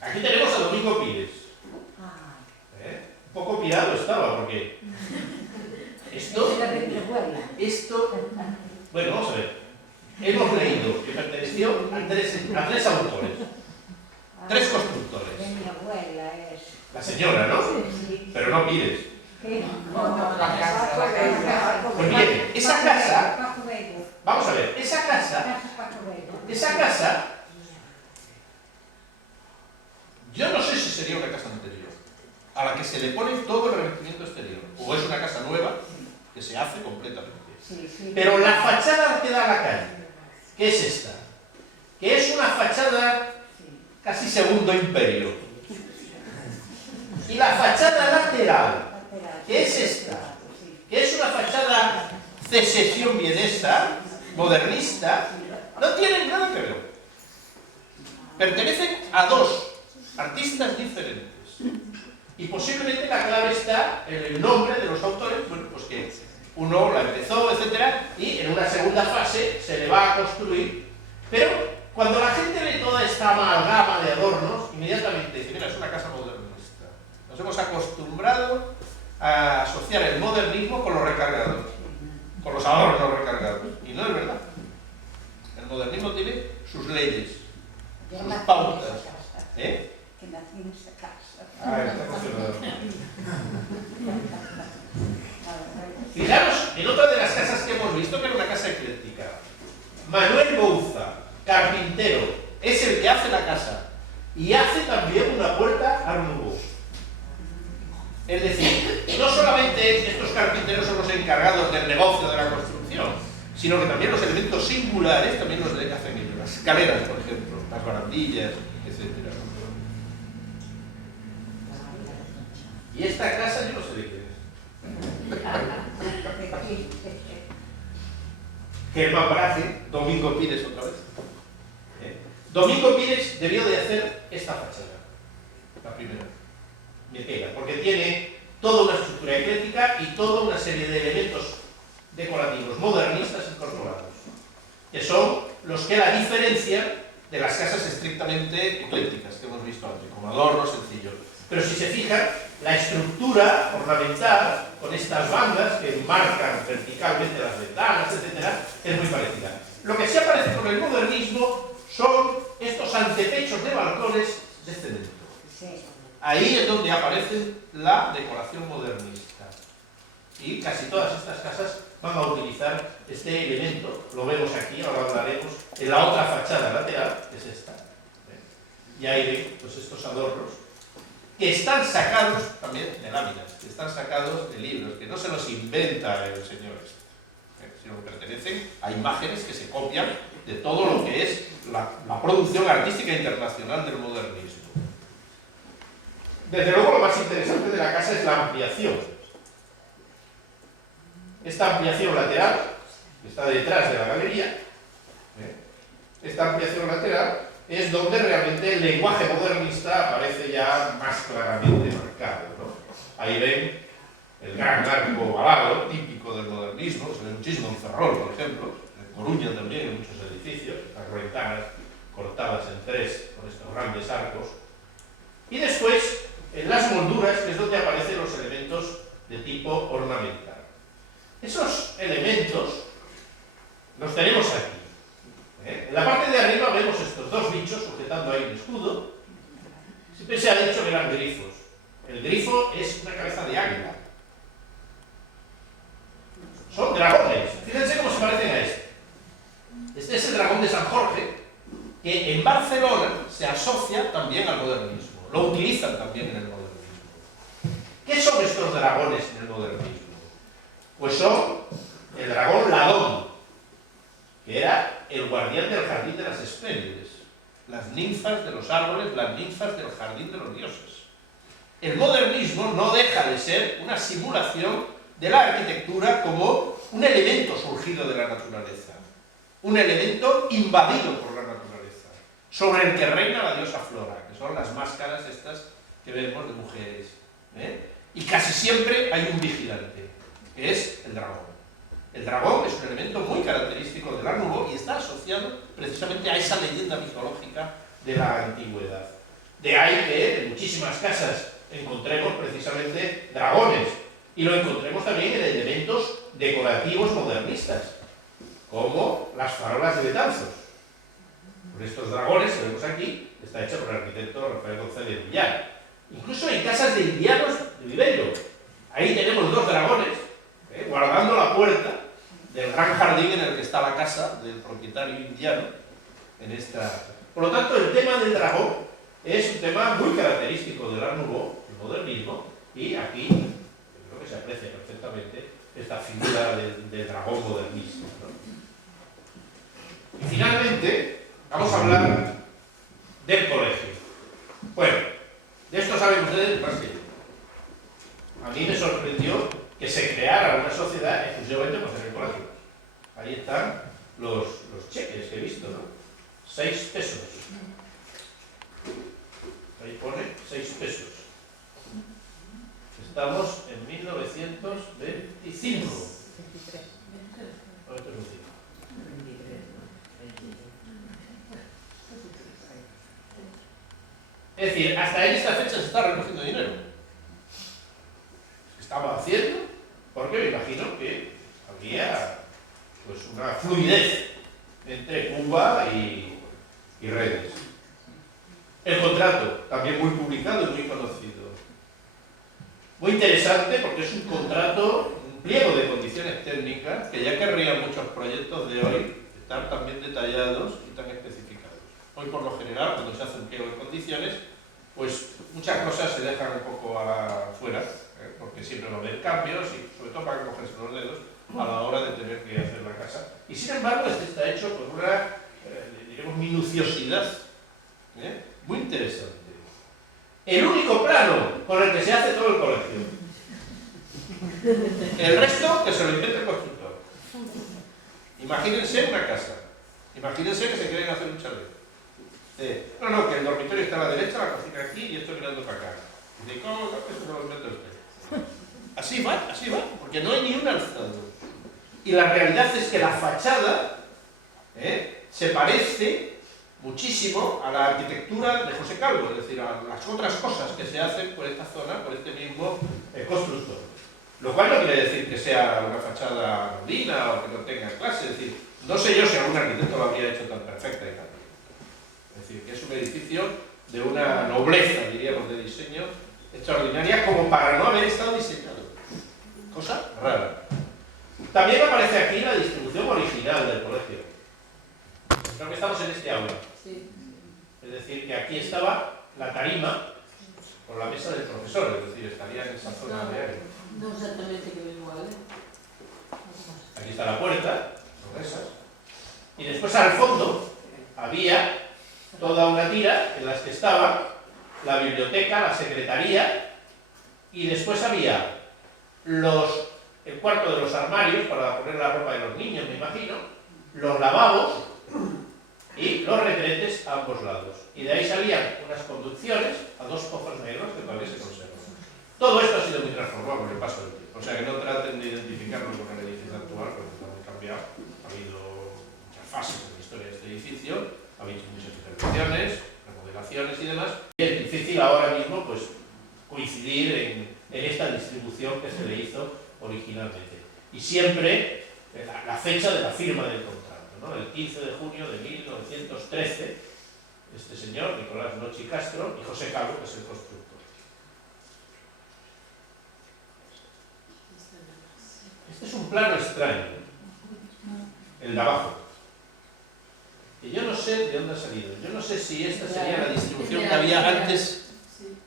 Aquí tenemos a Domingo Pires. Un poco pirado estaba, porque esto Bueno, vamos a ver. Hemos leído que perteneció a tres autores, tres constructores. De mi abuela es. La señora, ¿no? Sí. Pero no Pires. La casa. Pues bien, esa casa, Paco Vego. vamos a ver, esa casa, yo no sé si sería una casa anterior, a la que se le pone todo el revestimiento exterior, o es una casa nueva que se hace completamente. Sí, sí. Pero la fachada que da a la calle, ¿qué es esta? Que es una fachada casi segundo imperio. Y la fachada lateral, ¿qué es esta? Que es una fachada secesión vienesa, modernista, no tienen nada que ver. Pertenecen a dos artistas diferentes. Y posiblemente la clave está en el nombre de los autores, bueno, pues que uno la empezó, etcétera, y en una segunda fase se le va a construir. Pero cuando la gente ve toda esta amalgama de adornos, inmediatamente dice, mira, es una casa modernista. Nos hemos acostumbrado a asociar el modernismo con los recargados, con los adornos recargados. Y no es verdad. El modernismo tiene sus leyes, sus pautas. ¿Eh? Que nací en esa casa. Ah, está emocionado. Fijaros en otra de las casas que hemos visto, que era una casa ecléctica. Manuel Bouza, carpintero, es el que hace la casa y hace también una puerta Art Nouveau. Es decir, no solamente estos carpinteros son los encargados del negocio de la construcción, sino que también los elementos singulares también los hacen ellos. Las escaleras, por ejemplo, las barandillas, etc. Y esta casa yo no sé de qué es. Germán Braje, Domingo Pires otra vez. Domingo Pires debió de hacer esta fachada, la primera, porque tiene toda una estructura ecléctica y toda una serie de elementos decorativos modernistas incorporados, que son los que la diferencian de las casas estrictamente eclécticas que hemos visto antes, como adorno sencillo. Pero si se fijan, la estructura ornamental, con estas bandas que marcan verticalmente las ventanas, etc., es muy parecida. Lo que sí aparece con el modernismo son estos antepechos de balcones de cemento. Ahí es donde aparece la decoración modernista. Y casi todas estas casas van a utilizar este elemento, lo vemos aquí, ahora hablaremos, en la otra fachada lateral, que es esta. Y ahí ven pues, estos adornos, que están sacados también de láminas, que están sacados de libros, que no se los inventa el señor este, sino que pertenecen a imágenes que se copian de todo lo que es la producción artística internacional del modernismo. Desde luego lo más interesante de la casa es la ampliación. Esta ampliación lateral, que está detrás de la galería, esta ampliación lateral es donde realmente el lenguaje modernista aparece ya más claramente marcado, ¿no? Ahí ven el gran arco ovalado, típico del modernismo, se ve muchísimo en Ferrol, por ejemplo, en Coruña también, en muchos edificios, las ventanas cortadas en tres con estos grandes arcos. Y después, en las molduras, que es donde aparecen los elementos de tipo ornamental. Esos elementos los tenemos aquí. En la parte de arriba vemos estos dos bichos sujetando ahí un escudo. Siempre se ha dicho que eran grifos. El grifo es una cabeza de águila. Son dragones. Fíjense cómo se parecen a este. Este es el dragón de San Jorge, que en Barcelona se asocia también al modernismo. Lo utilizan también en el modernismo. ¿Qué son estos dragones en el modernismo? Pues son el dragón Ladón, que era el guardián del jardín de las Hespérides, las ninfas de los árboles, las ninfas del jardín de los dioses. El modernismo no deja de ser una simulación de la arquitectura como un elemento surgido de la naturaleza, un elemento invadido por la naturaleza, sobre el que reina la diosa Flora, que son las máscaras estas que vemos de mujeres. Y casi siempre hay un vigilante, que es el dragón. El dragón es un elemento muy característico del Art Nouveau y está asociado precisamente a esa leyenda mitológica de la antigüedad. De ahí que en muchísimas casas encontremos precisamente dragones y lo encontremos también en elementos decorativos modernistas. como las farolas de Betanzos. Con estos dragones que vemos aquí, está hecha por el arquitecto Rafael González Villar. Incluso hay casas de indianos de Viveiro. Ahí tenemos dos dragones, guardando la puerta del gran jardín en el que está la casa del propietario indiano. Por lo tanto, el tema del dragón es un tema muy característico del Art Nouveau, el modernismo, y aquí creo que se aprecia perfectamente esta figura del dragón modernista, ¿no? Y finalmente, vamos a hablar del colegio. Bueno, de esto saben ustedes más que yo. A mí me sorprendió que se creara una sociedad exclusivamente por hacer el colegio. Ahí están los cheques que he visto, ¿no? 6 pesos. Ahí pone 6 pesos. Estamos en 1925. No, esto es un 5. Es decir, hasta en esta fecha se está recogiendo dinero. Se estaba haciendo, porque me imagino que había pues una fluidez entre Cuba y redes. El contrato, también muy publicado y muy conocido. Muy interesante porque es un contrato, un pliego de condiciones técnicas que ya querrían muchos proyectos de hoy estar tan bien detallados y tan especificados. Hoy por lo general, cuando se hace un pliego de condiciones, pues muchas cosas se dejan un poco afuera, porque siempre va a haber cambios y sobre todo para cogerse los dedos a la hora de tener que hacer la casa. Y sin embargo, este está hecho con una, diremos, minuciosidad muy interesante. El único plano con el que se hace todo el colegio. El resto que se lo inventa el constructor. Imagínense una casa. Imagínense que se quieren hacer un chalet. No, que el dormitorio está a la derecha, la cocina aquí y esto mirando para acá. Dice, ¿cómo? Eso se lo inventa usted. Así va, porque no hay ni un alzado. Y la realidad es que la fachada se parece muchísimo a la arquitectura de José Calvo, es decir, a las otras cosas que se hacen por esta zona, por este mismo constructor. Lo cual no quiere decir que sea una fachada anodina o que no tenga clase, es decir, no sé yo si algún arquitecto lo habría hecho tan perfecta y tan bien. Es decir, que es un edificio de una nobleza, diríamos, de diseño extraordinaria como para no haber estado diseñado. Cosa rara. También aparece aquí la distribución original del colegio. Creo que estamos en este aula. Sí. Es decir, que aquí estaba la tarima con la mesa del profesor, es decir, estaría en esa zona de área. No exactamente que igual, Aquí está la puerta, son esas. Y después al fondo había toda una tira en las que estaba la biblioteca, la secretaría, y después había el cuarto de los armarios para poner la ropa de los niños, me imagino, los lavabos y los retretes a ambos lados. Y de ahí salían unas conducciones a 2 pozos negros que todavía se conservan. Todo esto ha sido muy transformado con el paso del tiempo. O sea que no traten de identificarlo con el edificio actual, porque está muy cambiado. Ha habido muchas fases en la historia de este edificio, ha habido muchas intervenciones, remodelaciones y demás. Y es difícil ahora mismo pues, coincidir en esta distribución que se le hizo originalmente. Y siempre la fecha de la firma del contrato, ¿no? El 15 de junio de 1913, este señor, Nicolás Nochi Castro, y José Calvo, que es el constructor. Este es un plano extraño, el de abajo. Y yo no sé de dónde ha salido. Yo no sé si esta sería la distribución que había antes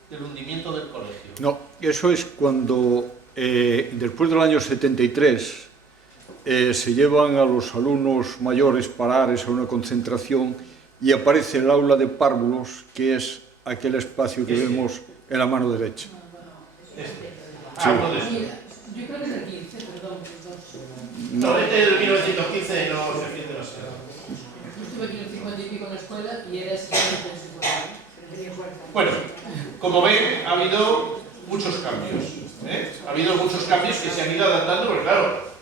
del hundimiento del colegio. No, eso es cuando, después del año 73, se llevan a los alumnos mayores parares a una concentración y aparece el aula de párvulos, que es aquel espacio que vemos en la mano derecha. Uno de estos. yo creo que es el 15, perdón. No, este del 1915 no se defiende más. Yo estuve aquí en el 50 y pico en la escuela y era exactamente en su escuela. Bueno, como ven, ha habido muchos cambios. Ha habido muchos cambios que se han ido adaptando, porque claro,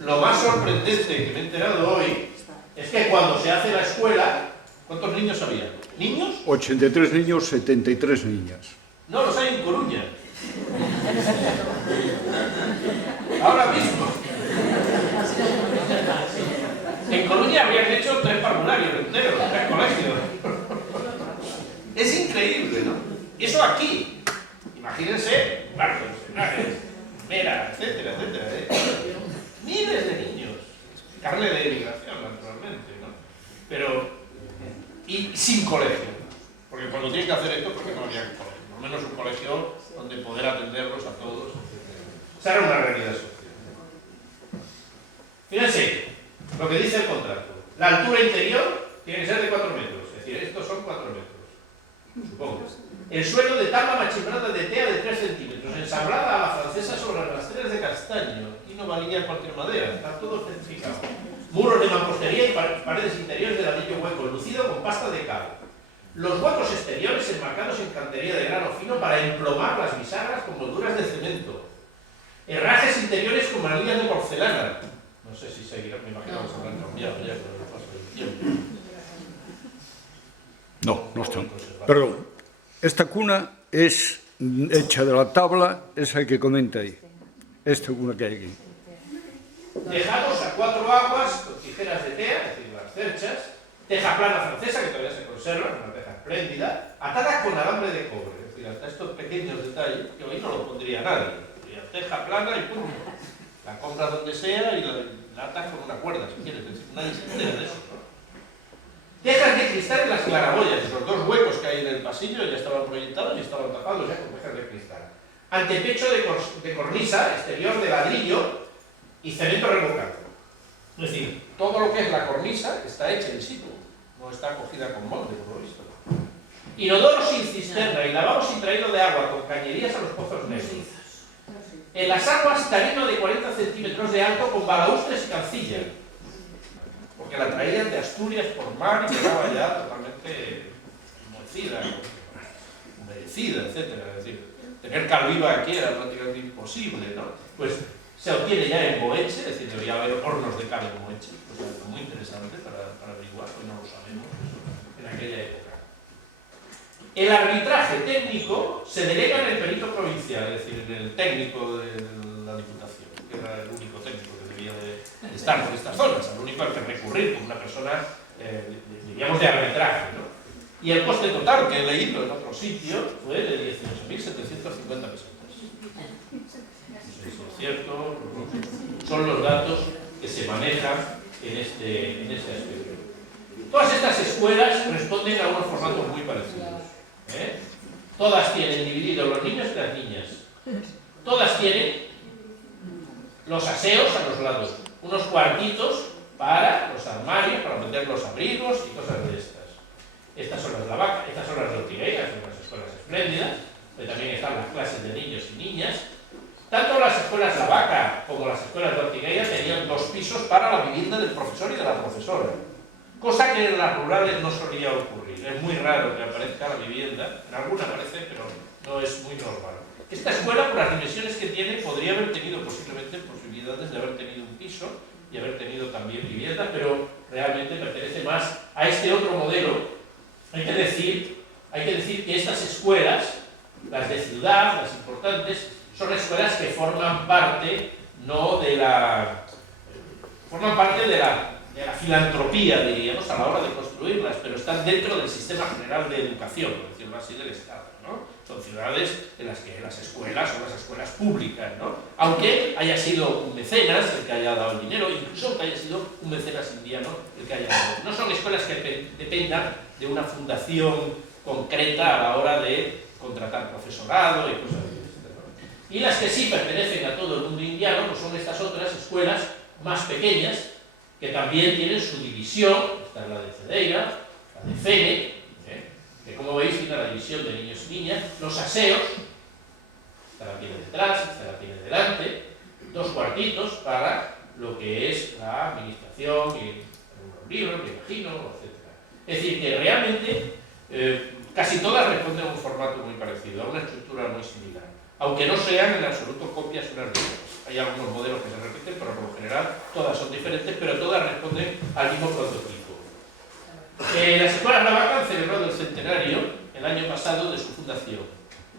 lo más sorprendente que me he enterado hoy es que cuando se hace la escuela, ¿cuántos niños había? ¿Niños? 83 niños, 73 niñas. No, los hay en Coruña. Ahora mismo. increíble, ¿no? Y eso aquí. Imagínense, Barcos, Henares, Vera, etcétera, etcétera. Miles de niños. Carne de emigración, naturalmente, ¿no? Pero, y sin colegio. Porque cuando tienen que hacer esto, porque no había colegio. Por lo menos un colegio donde poder atenderlos a todos. Esa era una realidad social. Fíjense lo que dice el contrato. La altura interior tiene que ser de 4 metros. Es decir, estos son 4 metros. Supongo. El suelo de tapa machimbrada de tea de 3 centímetros, ensablada a la francesa sobre las rastreras de castaño. Aquí no valía cualquier madera, está todo certificado. Muros de mampostería y paredes interiores de ladrillo hueco, lucido con pasta de cal. Los huecos exteriores enmarcados en cantería de grano fino para emplomar las bisagras con molduras de cemento. Herrajes interiores con manillas de porcelana. No sé si seguirán, me imagino que se habrán cambiado ya con el paso del tiempo. No están. Perdón. Esta cuna es hecha de la tabla, esa que comenta ahí. Esta cuna que hay aquí. Tejados a 4 aguas con tijeras de tea, es decir, las cerchas. Teja plana francesa, que todavía se conserva, una teja espléndida, atada con alambre de cobre. Es decir, hasta estos pequeños detalles, que hoy no lo pondría nadie. Teja plana y pum. La compras donde sea y la atas con una cuerda, si quieres. Es decir, nadie se entera de eso, ¿no? Tejas de cristal en las claraboyas. Los 2 huecos que hay en el pasillo ya estaban proyectados y estaban tapados ya con tejas de cristal. Antepecho de cornisa exterior de ladrillo y cemento revocado. Es decir, todo lo que es la cornisa está hecha in situ, no está cogida con molde, por lo visto. Inodoro sin cisterna y lavabo sin traído de agua, con cañerías a los pozos negros. En las aguas, tarino de 40 centímetros de alto con balaustres y cancilla, porque la traían de Asturias por mar y llegaba ya totalmente humedecida, etc. Es decir, tener cal viva aquí era prácticamente imposible, ¿no? Pues se obtiene ya en Moeche, es decir, debería haber hornos de cal en Moeche, pues algo muy interesante para averiguar, pues no lo sabemos en aquella época. El arbitraje técnico se delega en el perito provincial, es decir, en el técnico de la Diputación, que era el único técnico que debía de estar por estas zonas, el único al que recurrir por una persona, diríamos, de arbitraje, ¿no? Y el coste total que he leído en otro sitio fue de 18.750 pesetas. Si es cierto, son los datos que se manejan en este aspecto. Todas estas escuelas responden a unos formatos muy parecidos. Todas tienen divididos los niños y las niñas. Todas tienen los aseos a los lados, unos cuartitos para los armarios, para meter los abrigos y cosas de estas. Estas son las lavacas, estas son las de Ortigueira, son las escuelas espléndidas, donde también están las clases de niños y niñas. Tanto las escuelas Lavaca como las escuelas de Ortigueira tenían 2 pisos para la vivienda del profesor y de la profesora, cosa que en las rurales no solía ocurrir. Es muy raro que aparezca la vivienda, en alguna aparece, pero no es muy normal. Esta escuela, por las dimensiones que tiene, podría haber tenido posiblemente posibilidades de haber tenido un piso y haber tenido también vivienda, pero realmente pertenece más a este otro modelo. Hay que decir que estas escuelas, las de ciudad, las importantes, son escuelas que forman parte de la filantropía, diríamos, a la hora de construirlas, pero están dentro del sistema general de educación, por decirlo así, del Estado, ¿no? Son ciudades en las que las escuelas son las escuelas públicas, ¿no? Aunque haya sido un mecenas el que haya dado el dinero, incluso que haya sido un mecenas indiano el que haya dado. No son escuelas que dependan de una fundación concreta a la hora de contratar profesorado y cosas así, ¿no? Y las que sí pertenecen a todo el mundo indiano, pues son estas otras escuelas más pequeñas, que también tienen su división. Esta es la de Cedeira, la de Fene, que como veis tiene la división de niños y niñas, los aseos, esta la tiene detrás, esta la tiene delante, 2 cuartitos para lo que es la administración y los libros, me imagino, etc. Es decir, que realmente casi todas responden a un formato muy parecido, a una estructura muy similar, aunque no sean en absoluto copias unas de otras. Hay algunos modelos que se repiten, pero por lo general todas son diferentes, pero todas responden al mismo prototipo. Las escuelas Lavaca han celebrado el centenario el año pasado de su fundación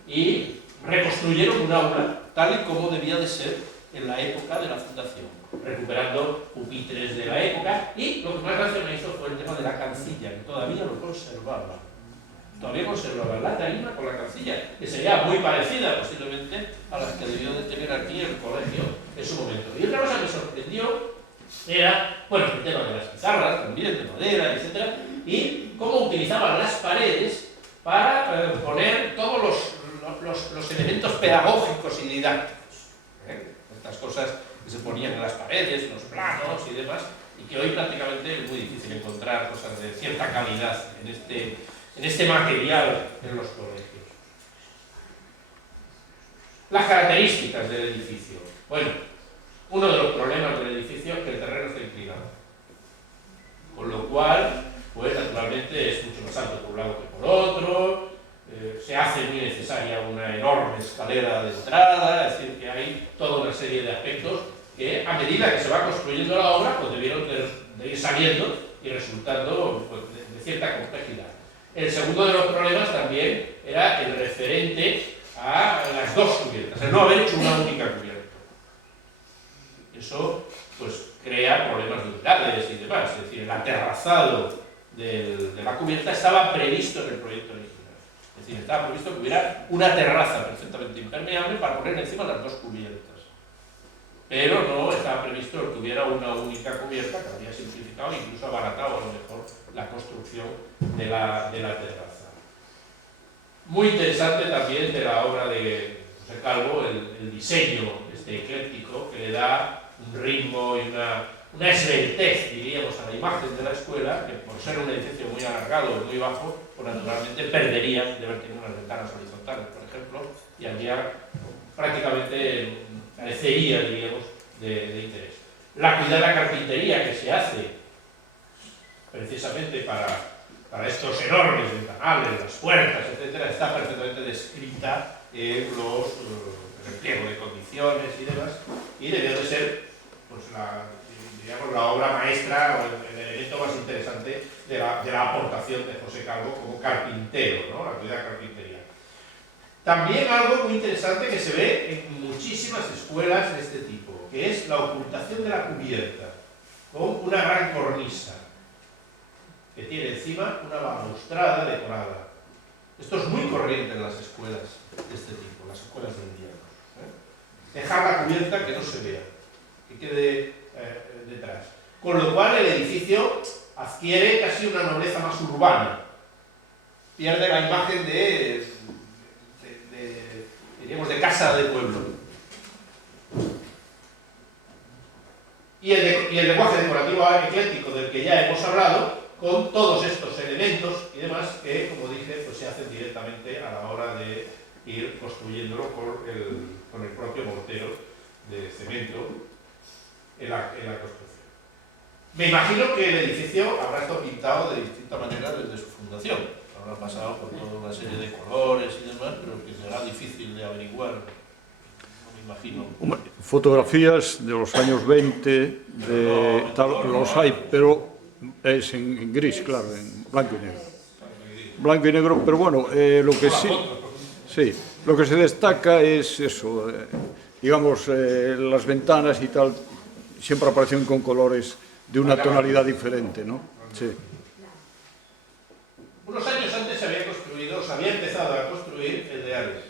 y reconstruyeron un aula tal y como debía de ser en la época de la fundación, recuperando pupitres de la época, y lo que más gracia me hizo fue el tema de la cancilla, que todavía lo conservaba. todavía conservaba la tarima con la calcilla, que sería muy parecida posiblemente a las que debió de tener aquí el colegio en su momento. Y otra cosa que me sorprendió era, bueno, el tema de las pizarras también, de madera, etc. Y cómo utilizaban las paredes para poner todos los elementos pedagógicos y didácticos. Estas cosas que se ponían en las paredes, los planos y demás, y que hoy prácticamente es muy difícil encontrar cosas de cierta calidad en este material en los colegios. Las características del edificio. Bueno, uno de los problemas del edificio es que el terreno está inclinado, con lo cual, pues naturalmente es mucho más alto por un lado que por otro, se hace muy necesaria una enorme escalera de entrada, es decir, que hay toda una serie de aspectos que a medida que se va construyendo la obra, pues debieron de ir saliendo y resultando pues, de cierta complejidad. El segundo de los problemas también era el referente a las dos cubiertas, el no haber hecho una única cubierta. Eso pues crea problemas de humedades y demás, es decir, el aterrazado de la cubierta estaba previsto en el proyecto original. Es decir, estaba previsto que hubiera una terraza perfectamente impermeable para poner encima las dos cubiertas. Pero no estaba previsto que hubiera una única cubierta, que habría simplificado e incluso abaratado a lo mejor la construcción de la terraza. Muy interesante también de la obra de José Calvo el diseño ecléctico que le da un ritmo y una esbeltez, diríamos, a la imagen de la escuela, que por ser un edificio muy alargado y muy bajo, pues naturalmente perdería de haber tenido unas ventanas horizontales, por ejemplo, y habría prácticamente carecería, diríamos, de interés. La cuidada carpintería que se hace precisamente para estos enormes ventanales, las puertas, etcétera, está perfectamente descrita en el pliego de condiciones y demás, y debió de ser pues, la obra maestra o el elemento más interesante de la aportación de José Calvo como carpintero, ¿no? La cuidada carpintería. También algo muy interesante que se ve en muchísimas escuelas de este tipo, que es la ocultación de la cubierta con una gran cornisa que tiene encima una balaustrada decorada. Esto es muy corriente en las escuelas de este tipo, las escuelas de invierno. Dejar la cubierta que no se vea, que quede detrás. Con lo cual el edificio adquiere casi una nobleza más urbana. Pierde la imagen diríamos, de casa de pueblo. Y el lenguaje decorativo ecléctico del que ya hemos hablado, con todos estos elementos y demás que, como dije, pues se hacen directamente a la hora de ir construyéndolo con el propio mortero de cemento en la construcción. Me imagino que el edificio habrá estado pintado de distinta manera desde su fundación. Habrá pasado por toda una serie de colores y demás, pero que será difícil de averiguar, no me imagino. Fotografías de los años 20, los hay, pero es en gris, claro, en blanco y negro. Blanco y negro, pero bueno, lo que se destaca es eso, digamos, las ventanas y tal, siempre aparecen con colores de una tonalidad diferente, ¿no? Sí. Unos años antes se había empezado a construir el de Ares.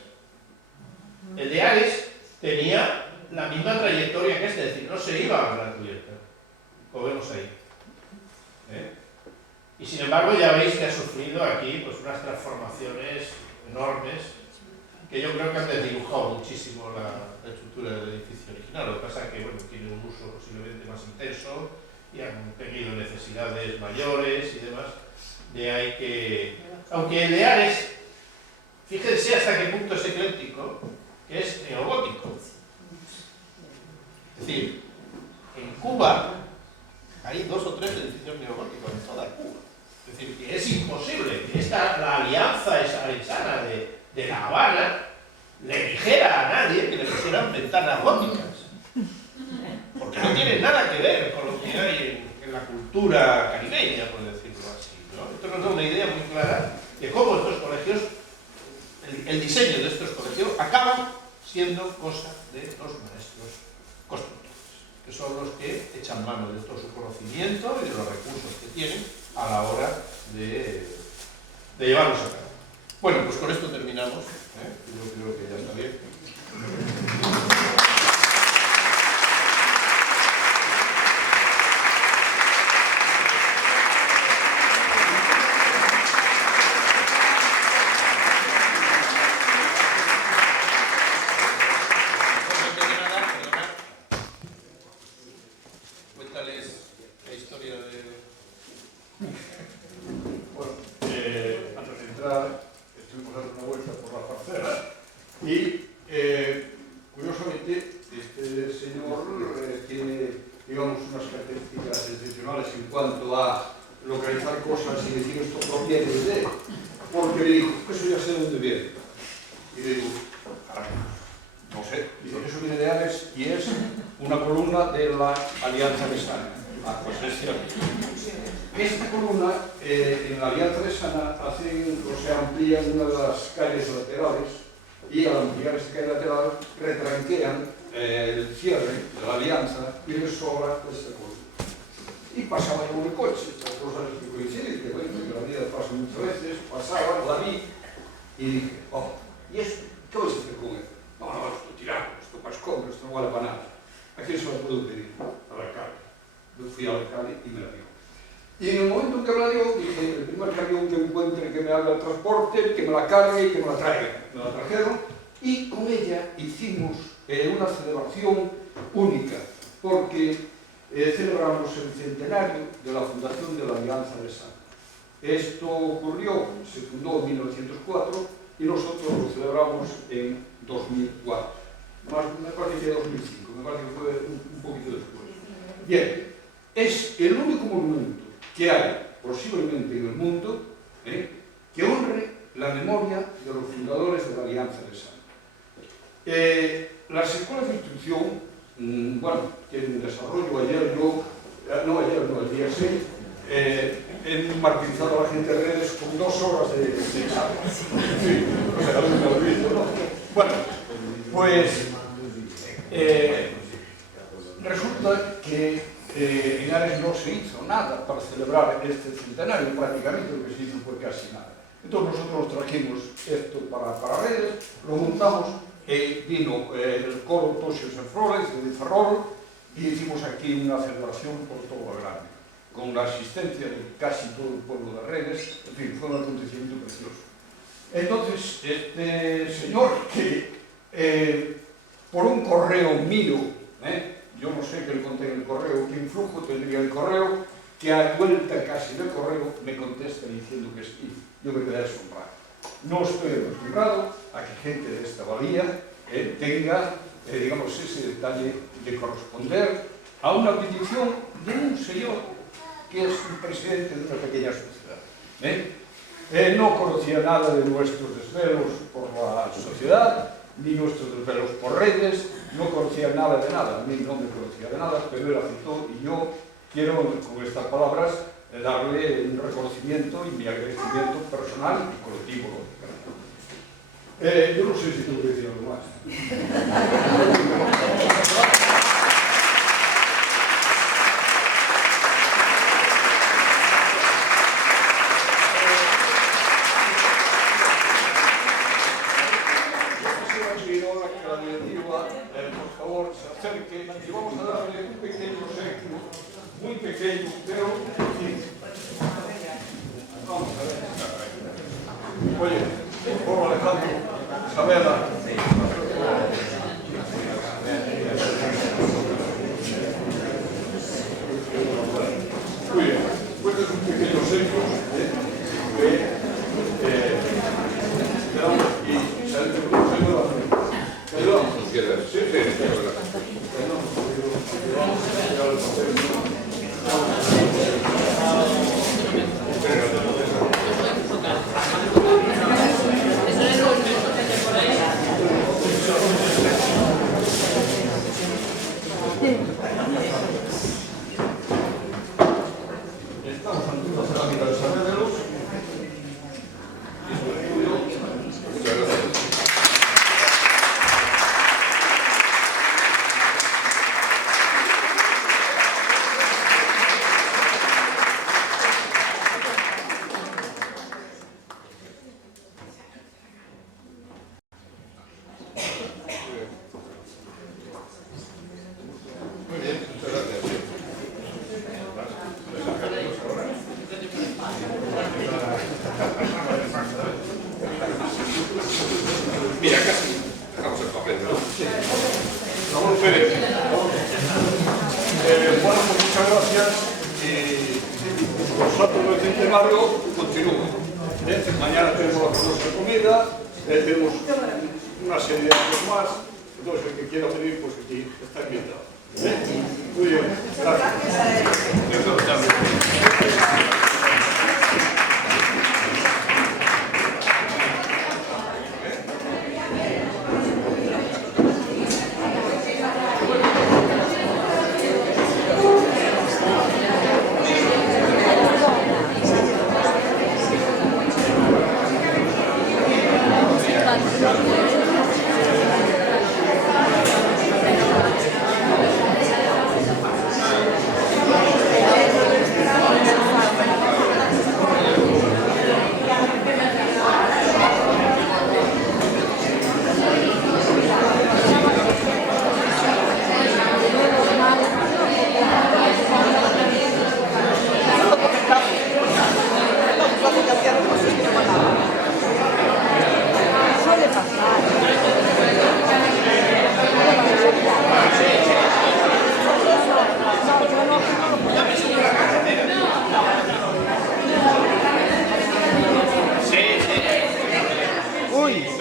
El de Ares tenía la misma trayectoria que este, es decir, no se iba a la cubierta, como vemos ahí. Y sin embargo ya veis que ha sufrido aquí pues, unas transformaciones enormes que yo creo que han desdibujado muchísimo la estructura del edificio original. Lo que pasa es que bueno, tiene un uso posiblemente más intenso y han tenido necesidades mayores y demás. De ahí que, aunque el de Ares, fíjense hasta qué punto es ecléctico, que es neogótico. Es decir, en Cuba hay 2 o 3 edificios neogóticos en toda Cuba. Es decir, que es imposible que la alianza esa arensana de La Habana le dijera a nadie que le pusieran ventanas góticas. Porque no tiene nada que ver con lo que hay en la cultura caribeña, por decirlo así, ¿no? Esto nos da una idea muy clara de cómo estos colegios, el diseño de estos colegios acaba siendo cosa de los maestros constructores, que son los que echan mano de todo su conocimiento y de los recursos que tienen a la hora de llevarlos a cabo. Bueno, pues con esto terminamos. Yo creo que ya está bien. Curiosamente, este señor tiene, digamos, unas características excepcionales en cuanto a localizar cosas y decir esto proviene de, porque me dijo, eso ya sé de dónde viene. Y le digo, caray, no sé, dice, eso viene de Ares y es una columna de la Alianza de Sana. Ah, pues es cierto. Esta columna, en la Alianza de Sana, amplían una de las calles laterales y al ampliar esta calle lateral retranquean el cierre de la alianza y les sobra esta columna. Y pasaba yo con el coche, estas cosas que coinciden, que bueno, que la vida pasa muchas veces, pasaba, la vi y dije, oh, ¿y esto? ¿Qué vais a hacer con esto? No, esto tirado, esto para escombros, esto no vale para nada. ¿A quién se lo puedo pedir? Al alcalde. Yo fui al alcalde y me la dio. Y en el momento en que me la dio, dije, el primer camión que encuentre que me haga el transporte, que me la cargue y que me la traiga. Me la trajeron y con ella hicimos una celebración única, porque celebramos el centenario de la fundación de la Alianza de Sana. Esto ocurrió, se fundó en 1904 y nosotros lo celebramos en 2004. Me parece que 2005, me parece que fue un poquito después. Bien, es el único monumento que hay posiblemente en el mundo que honre la memoria de los fundadores de la Alianza de Sana. Las escuelas de instrucción, bueno, tienen desarrollo. El día 6, he martirizado a la gente de redes con 2 horas de charla. Sí, o sea, no me lo he visto, ¿no? Bueno, pues resulta que en Ares no se hizo nada para celebrar este centenario, prácticamente lo que se hizo fue casi nada. Entonces nosotros trajimos esto para redes, lo montamos, vino el coro Toxos e Flores de Ferrol y hicimos aquí una celebración por todo lo grande, con la asistencia de casi todo el pueblo de redes. En fin, fue un acontecimiento precioso. Entonces, este señor que por un correo mío, yo no sé qué le conté en el correo, qué influjo tendría el correo, que a vuelta casi del correo me contesta diciendo que sí. Yo me quedé asombrado. No estoy acostumbrado a que gente de esta valía tenga, digamos, ese detalle de corresponder a una petición de un señor que es un presidente de una pequeña sociedad. No conocía nada de nuestros desvelos por la sociedad, ni nuestros desvelos por redes, no conocía nada de nada, a mí no me conocía de nada, pero él aceptó y yo quiero con estas palabras darle un reconocimiento y mi agradecimiento personal y colectivo. Yo no sé si tú quieres decir algo más. Por favor, se acerque y vamos a darle un pequeño obsequio, muy pequeño, pero vamos a ver. Oye, por favor, Alejandro, Isabela. Muy bien, pues es un pequeño obsequio y sale de Eso es lo que por ahí. seminario continúe. Mañana tenemos la nuestra comida, tenemos una serie de actos más, entonces el que quiera venir, pues aquí está invitado. Muy bien, gracias. Sí, sí. Uy.